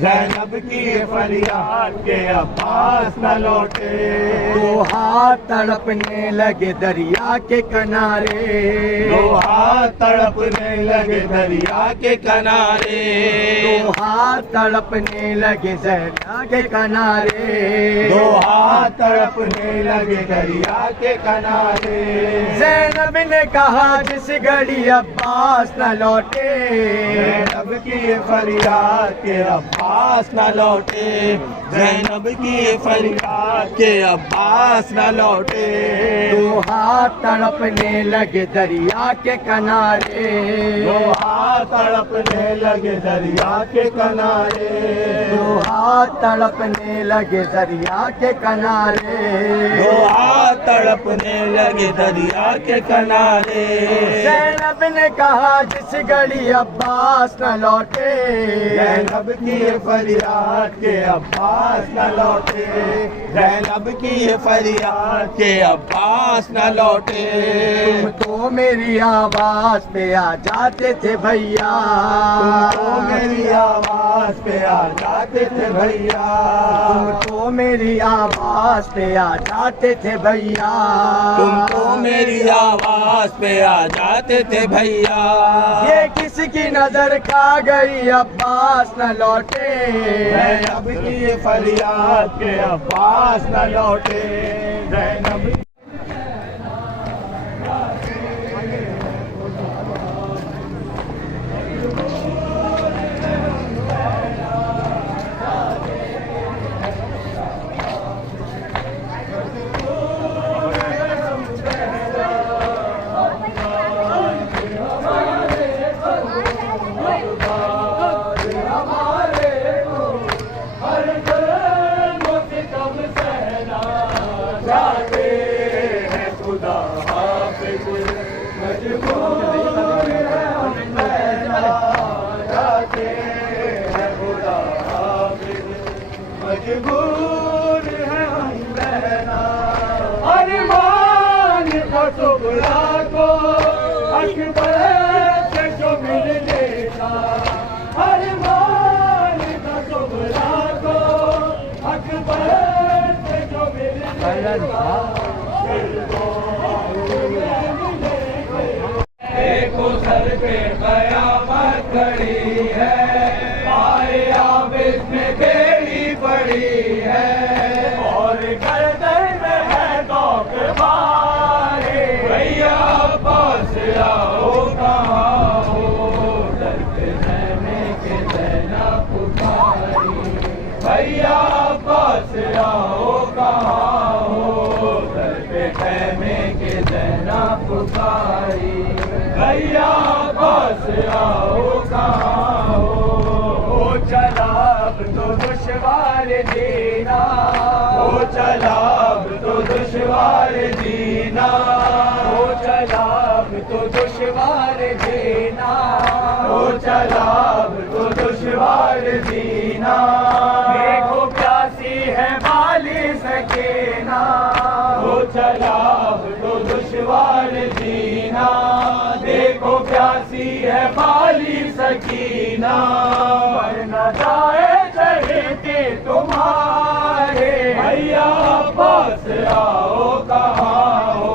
ज़ैनब की ये फरियाद के अब्बास न लौटे। दो हाथ तड़पने लगे दरिया के किनारे, दो हाथ तड़पने लगे दरिया के किनारे, दो हाथ तड़पने लगे ज़ैनब के किनारे, दो हाथ तड़पने लगे दरिया के किनारे। ज़ैनब ने कहा जिस घड़ी अब्बास न लौटे, ज़ैनब की ये फरियाद के अब्बास न लौटे, ज़ैनब की ये फरियाद के अब्बास न लौटे। दो हाथ तड़पने लगे दरिया के किनारे, दो हाथ तड़पने लगे दरिया के किनारे, दो हाथ तड़पने लगे दरिया के किनारे, दो हाथ तड़पने लगे दरिया के किनारे। ज़ैनब ने कहा जिस घड़ी अब्बास न लौटे, ज़ैनब की ये फरियाद के अब्बास न लौटे, ज़ैनब की ये फरियाद के अब्बास न लौटे। तुम तो मेरी आवाज पे आ जाते थे भैया, तुम तो मेरी आवाज पे आ जाते थे भैया, तुम तो मेरी आवाज पे आ जाते थे भैया, तुम तो मेरी आवाज पे आ जाते थे भैया। ये किसकी नजर खा गई अब्बास न लौटे, ज़ैनब की ये फरियाद के अब्बास न लौटे, ज़ैनब मजबूर है हम रहना, अरमान का टुकड़ा को अकबर से जो मिलने का, अरमान का टुकड़ा को अकबर से जो मिलने का। देखो सर पे कयामत खड़ी है, आए आबिद में बेड़ी पड़ी है, और गर्दन में है दौक मारे। भैया अब्बास आओ कहाँ हो, दर पे रहने के ज़ैनब पुकारी। भैया अब्बास आओ कहाँ हो, दर पे खैमे के ज़ैनब पुकारी। भैया अब्बास आओ कहाँ हो, चला अब तो दुश्वार जीना, हो चला अब तो दुश्वार जीना, हो चला अब तो दुश्वार जीना, हो चला अब तो दुश्वार जीना। देखो प्यासी है बाली सकीना, हो चला अब तो दुश्वार जीना। देखो प्यासी है बाली सकीना, मर न जाए चहेते तुम्हारे। भैया अब्बास आओ कहाँ हो,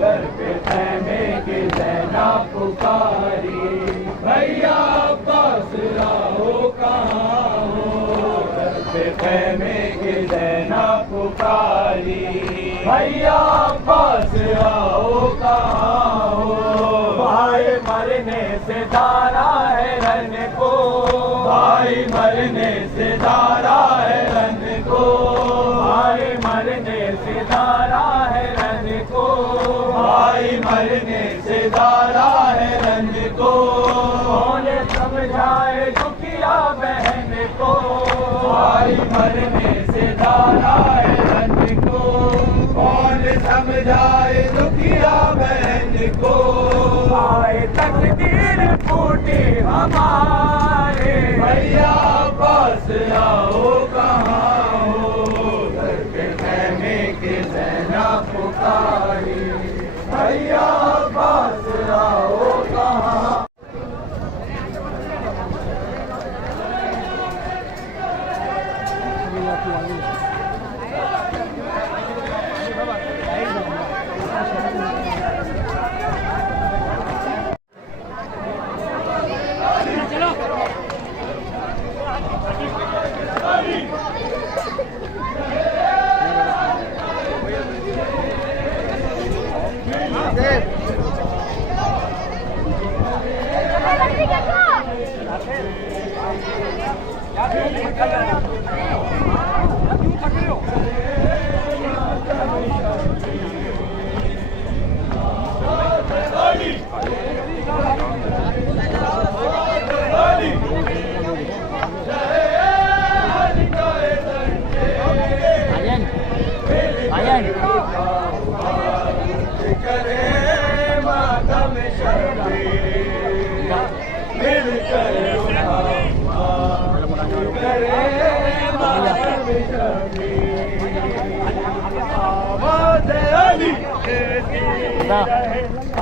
दर पे खैमे के ज़ैनब पुकारी। भैया अब्बास आओ कहाँ हो, दर पे खैमे धारा है रन को, भाई मरने से धारा है रन को, भाई मरने से धारा है रन को, भाई मरने से धारा है रन को। कौन समझाए दुखिया बहन को, भाई मरने से धारा है रन को, कौन समझाए दुखिया बहन को। आए तकदीर फूटी हमारे, भैया पास आओ कहाँ हो, घर के कहने के सहना पुकारी, भैया पास आओ कहाँ।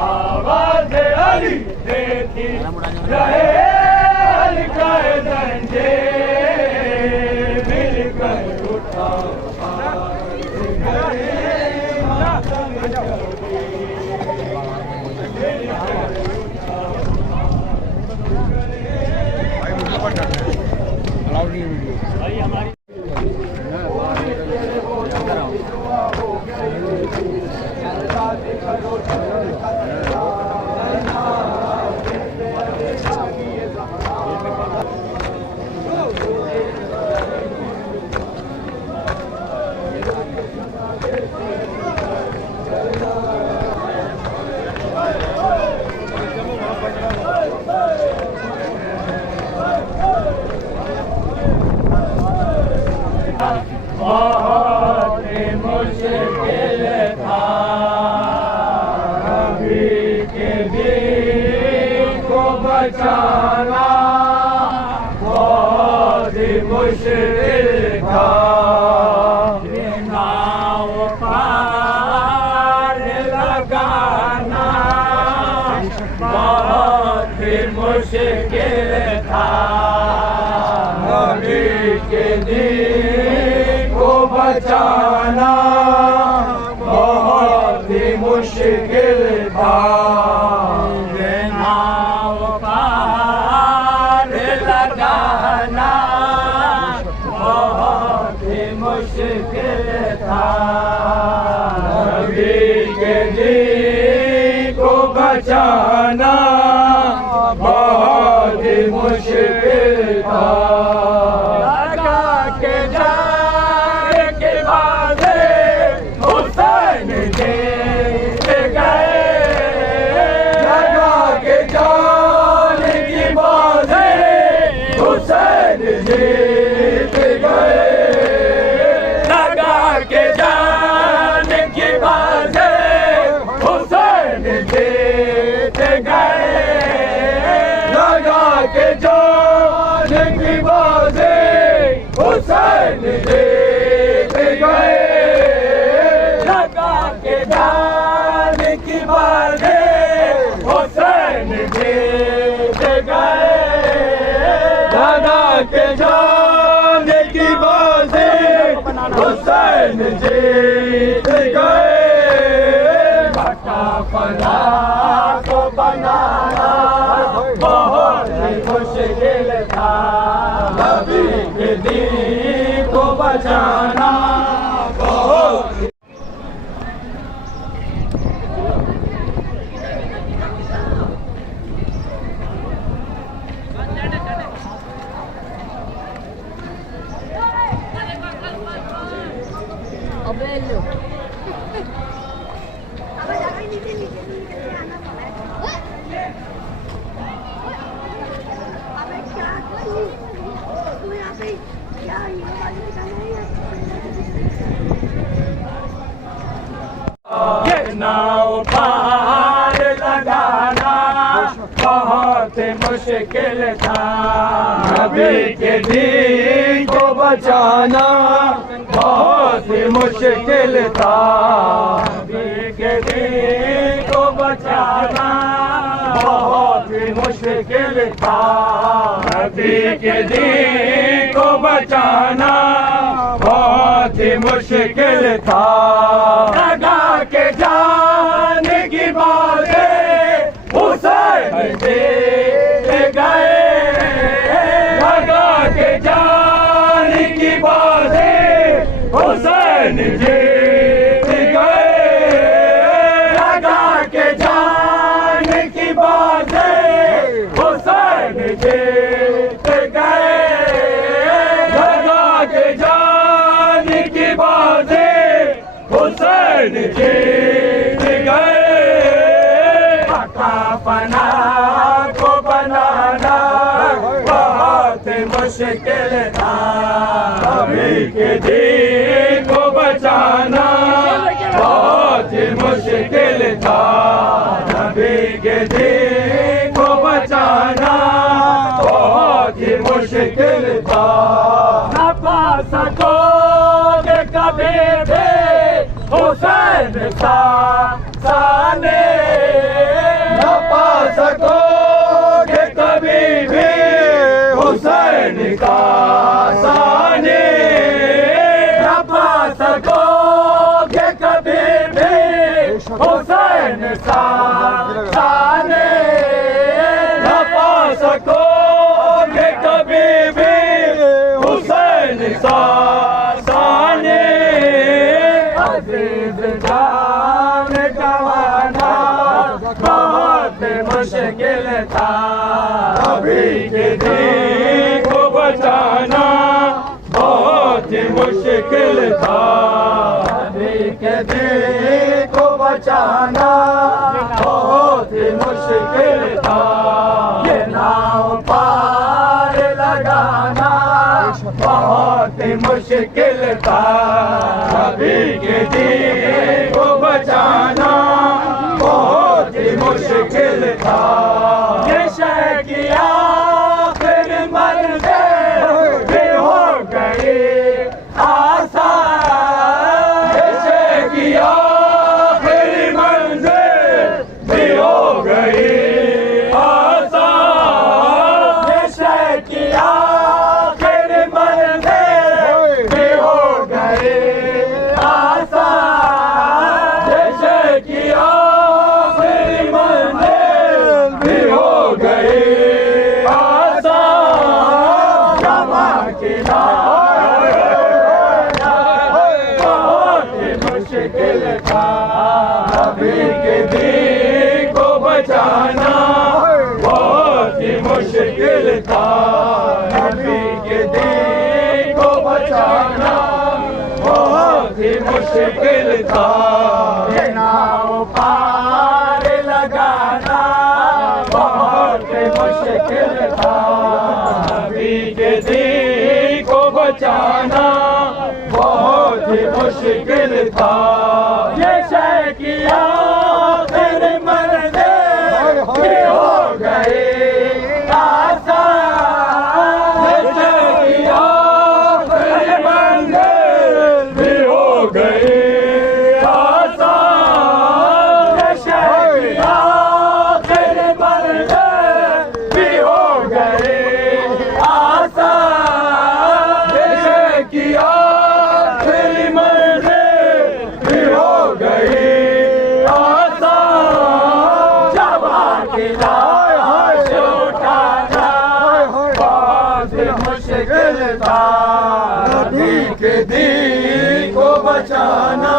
आवाज़ अली देती रहे हल्काए दंडे, मिलकर उठा बहुत मुश्किल था अभी के दिल को बचाना, बहुत मुश्किल था नाव पार लगाना, बहुत मुश्किल था अभी के दिल को बचाना, बहुत ही मुश्किल था नाव पार लगाना, बहुत ही मुश्किल था अभी के दिल को बचाना, बहुत ही मुश्किल था। हुसैन जीत गए, लगा के जान की बातें हुसैन जीत गए, लगा के जान की बातें हुसैन जीत गए। भट्टा पना को बनाना बहुत ही मुश्किल था, नबी के दीन को बचाना बहुत। मुश्किल था, नबी के दीन को बचाना बहुत ही मुश्किल था, नबी के दीन को बचाना बहुत ही मुश्किल था, नबी के दीन को बचाना बहुत ही मुश्किल था। लगा के जान की बातें हुसैन जीत गए, लगा के जान की बातें हुसैन जीत गए, लगा के जान की बातें हुसैन जीत गए, लगा के जान की बातें हुसैन जीत गए। पना को बनाना बहुत मुश्किल था, नबी के दीन को बचाना बहुत मुश्किल था, नबी के दीन को बचाना बहुत मुश्किल था। न पा सकोगे कभी भी हुसैन सा साने, न पा सकोगे कभी भी हुसैन का साने, न पा सकोगे कभी भी हुसैन सा साने, न पा सकोगे कभी भी हुसैन सा साने। अजीज जान गवाना बहुत मुश्किल था, नबी के दीन को बचाना बहुत मुश्किल था, नबी के दीन को बचाना बहुत मुश्किल था। ये नाव पार लगाना बहुत मुश्किल था, नबी के दीन को बचाना बहुत मुश्किल था। ये शय की आखिर मंज़िल भी हो गई आसान, ये शय की आखिर मंज़िल भी हो गई आसान, ये शय की आखिर मंज़िल भी हो गई आसान, ये शय की आखिर मंज़िल भी हो गई आसान। जमा की बहुत मुश्किल था, नबी के दीन को बचाना बहुत मुश्किल था, नबी के दीन को बचाना बहुत मुश्किल था। ये नाव पार लगाना बहुत मुश्किल था, नबी के दीन को बचाना बहुत मुश्किल था। ये शय की आखिर मंज़िल भी हो गई आसान, ये शय की आखिर मंज़िल भी हो गई आसान, ये शय की आखिर मंज़िल भी हो गई आसान, ये शय की आखिर मंज़िल भी हो गई आसान। जवान की लाश उठाना बहुत मुश्किल था, नबी के दीन को बचाना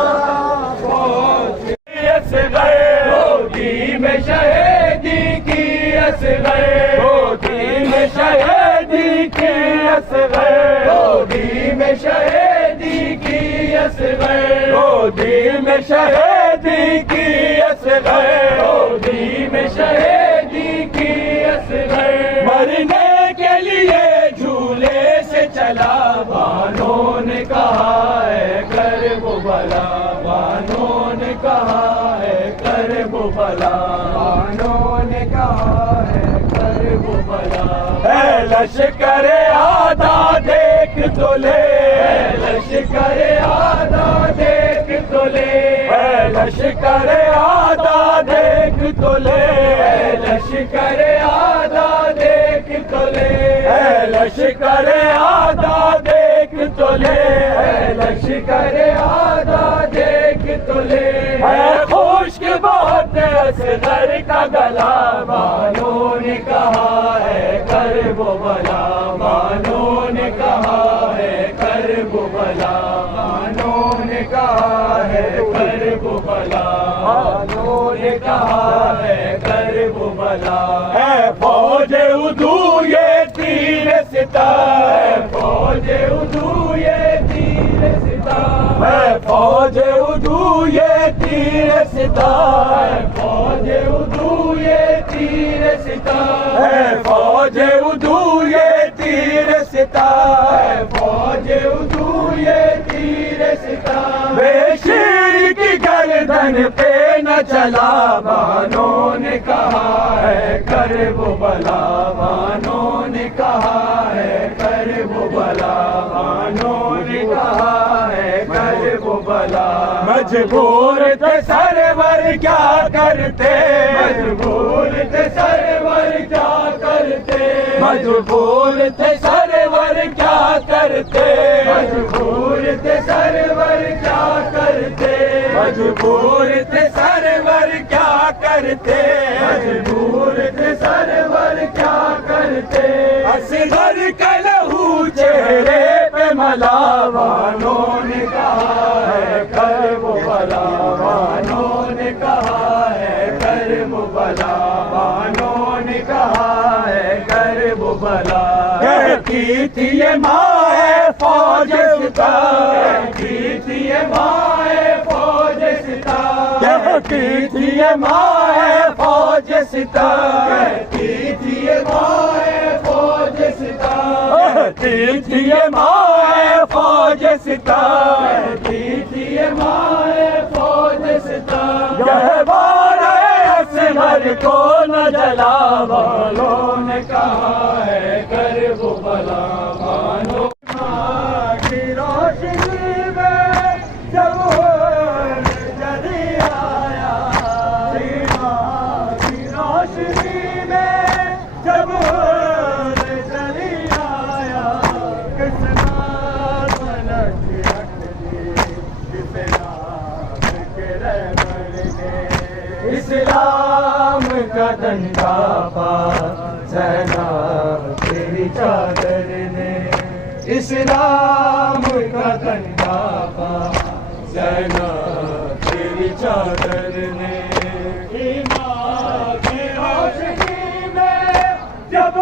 बहुत गोदी में शहीदी की असग़र, गोदी में शहीदी की असग़र, गोदी में शहीदी की असग़र, गोदी में शहीदी की असग़र, गोदी में शहीदी की असग़र। मरने के लिए झूले से चला, बानों ने कहा है कर वो भला, बानों ने कहा है कर वो भला, बानों ने कहा है कर वो भला। लश्कर आधा देख तो ले, लश्कर आधा देख तो ले, लश्कर आधा देख तो ले, लश्कर आधा देख तो ले, लश्कर आधा देख तो ले, लश्कर आधा देख तो ले। खुश के बहुत असगर का गला, बानों ने कहा है कर वो भला, बानों ने कहा है कर वो भला, बानों ने कहा है कर वो भला, बानों ने कहा है कर वो भला। है फौज उदू ये तीर सिता, है फौज उदू ये तीर सिता, है फौज उदू ये तीर सिता, है फौज उदू ये तीर सिता, है फौज उदू ये तीर सिता, है फौज उदू ये तीर सिता। बेशीर की गर्दन पे न चला, बानों ने कहा है कर वो भला, बानों ने कहा है कर वो भला, बानों ने कहा है कर वो भला। मजबूर थे सरवर क्या करते, मजबूर थे सरवर क्या करते, मजबूर थे सरवर क्या करते, मजबूर थे सरवर क्या करते, मजबूर थे सरवर क्या करते, मजबूर थे सरवर क्या करते। असगर का लहू चेहरे पे मला, बानों ने कहा है कर वो भला, बानों ने कहा है कर वो भला, बानों ने कहा है कर वो भला। कहती थी ये माँ है फौज सिता, कहती थी ये माँ है फौज सिता, कहती थी ये माँ है फौज सिता, कहती थी ये माँ है फौज सिता, कहती थी ये माँ है फौज सिता, कहती थी ये माँ है फौज सिता। गहवार असगर को न जला, बालों ने कहा है कर वो भला, बालों की रोशनी में जब जरी आया, की रोशनी में जब जरी आया, किसना पलट रख दी, इस्लाम के रहबर ने, इस्लाम का डंडा पा सेना तेरी चादर ने, इस्लाम का डंडा पा सेना तेरी चादर ने। ईमान की रोशनी में जब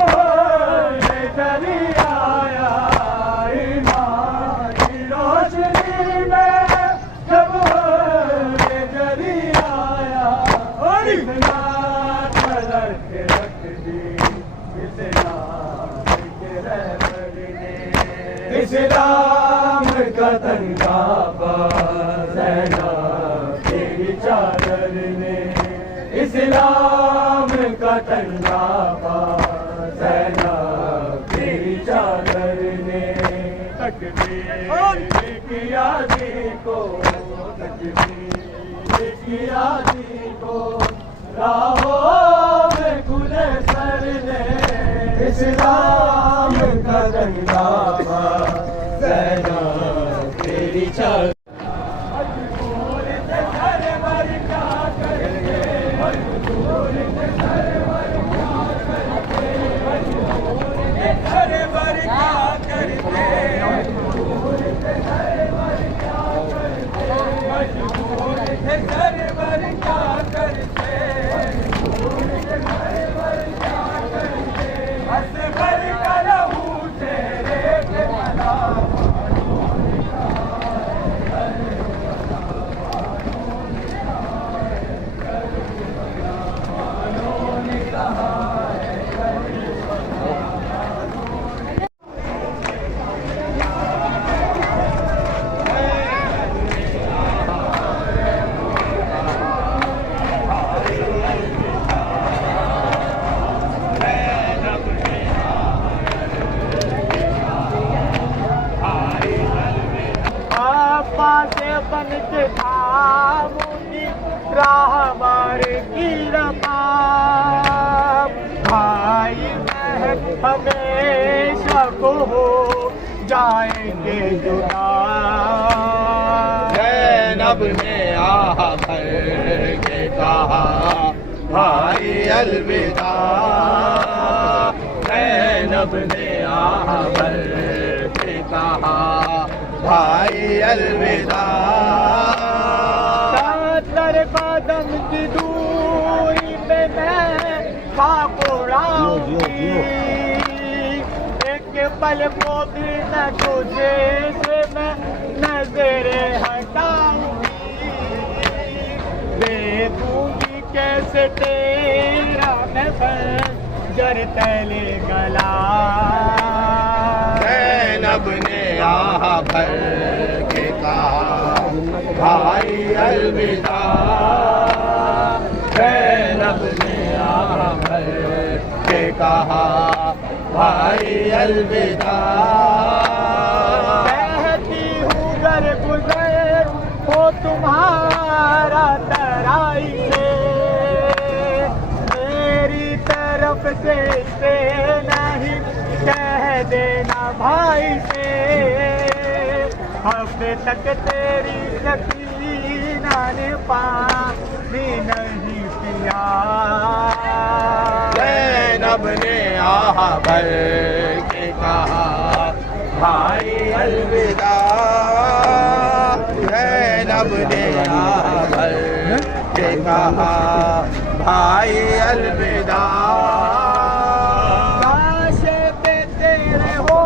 जरी आया, ईमान की रोशनी में जब जरी आया, और इस्लाम पलट के रख दी, इस्लाम के रहबर ने, इस्लाम का डंडा पा सेना तेरी चादर ने, इस्लाम का डंडा पा सेना तेरी चादर ने। तकबीर की आदि को, तकबीर की आदि को राहों में खुले सर ने, इस्लाम का डंडा पा सेना तेरी चादर। हमेशा को हो जाएंगे जुदा। ज़ैनब ने आह भर के कहा भाई अलविदा। ज़ैनब ने आह भर के कहा भाई अलविदा। सत्तर कदम की दूरी पे मैं खाकुराऊंगी, एक पल को भी न तुझे से मैं नजरे हटाऊंगी। देखूंगी कैसे तेरा मैं जर तले गला। ज़ैनब ने आह भर के कहा भाई अलविदा। ज़ैनब ने आह भर के कहा भाई अलविदा। कहती हूँ गर गुजर हो तुम्हारा तराई से, मेरी तरफ से नहीं कह देना भाई से। हफ्ते तक तेरी सकीना ने पानी नहीं पिया। ज़ैनब ने आह भर के कहा भाई अलविदा। ज़ैनब ने आह भर के कहा भाई अलविदा। लाशे पे तेरे हो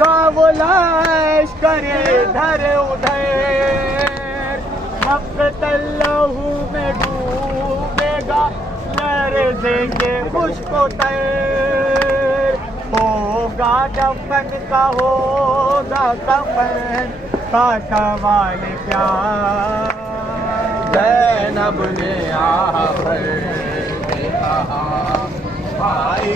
गावलाश करे इधर उधर, मक़तल लहू में डूबेगा लर्ज़ेंगे मुझको तैर। होगा दफन का होगा कफन का सवाल क्या। ज़ैनब ने आह भर के कहा भाई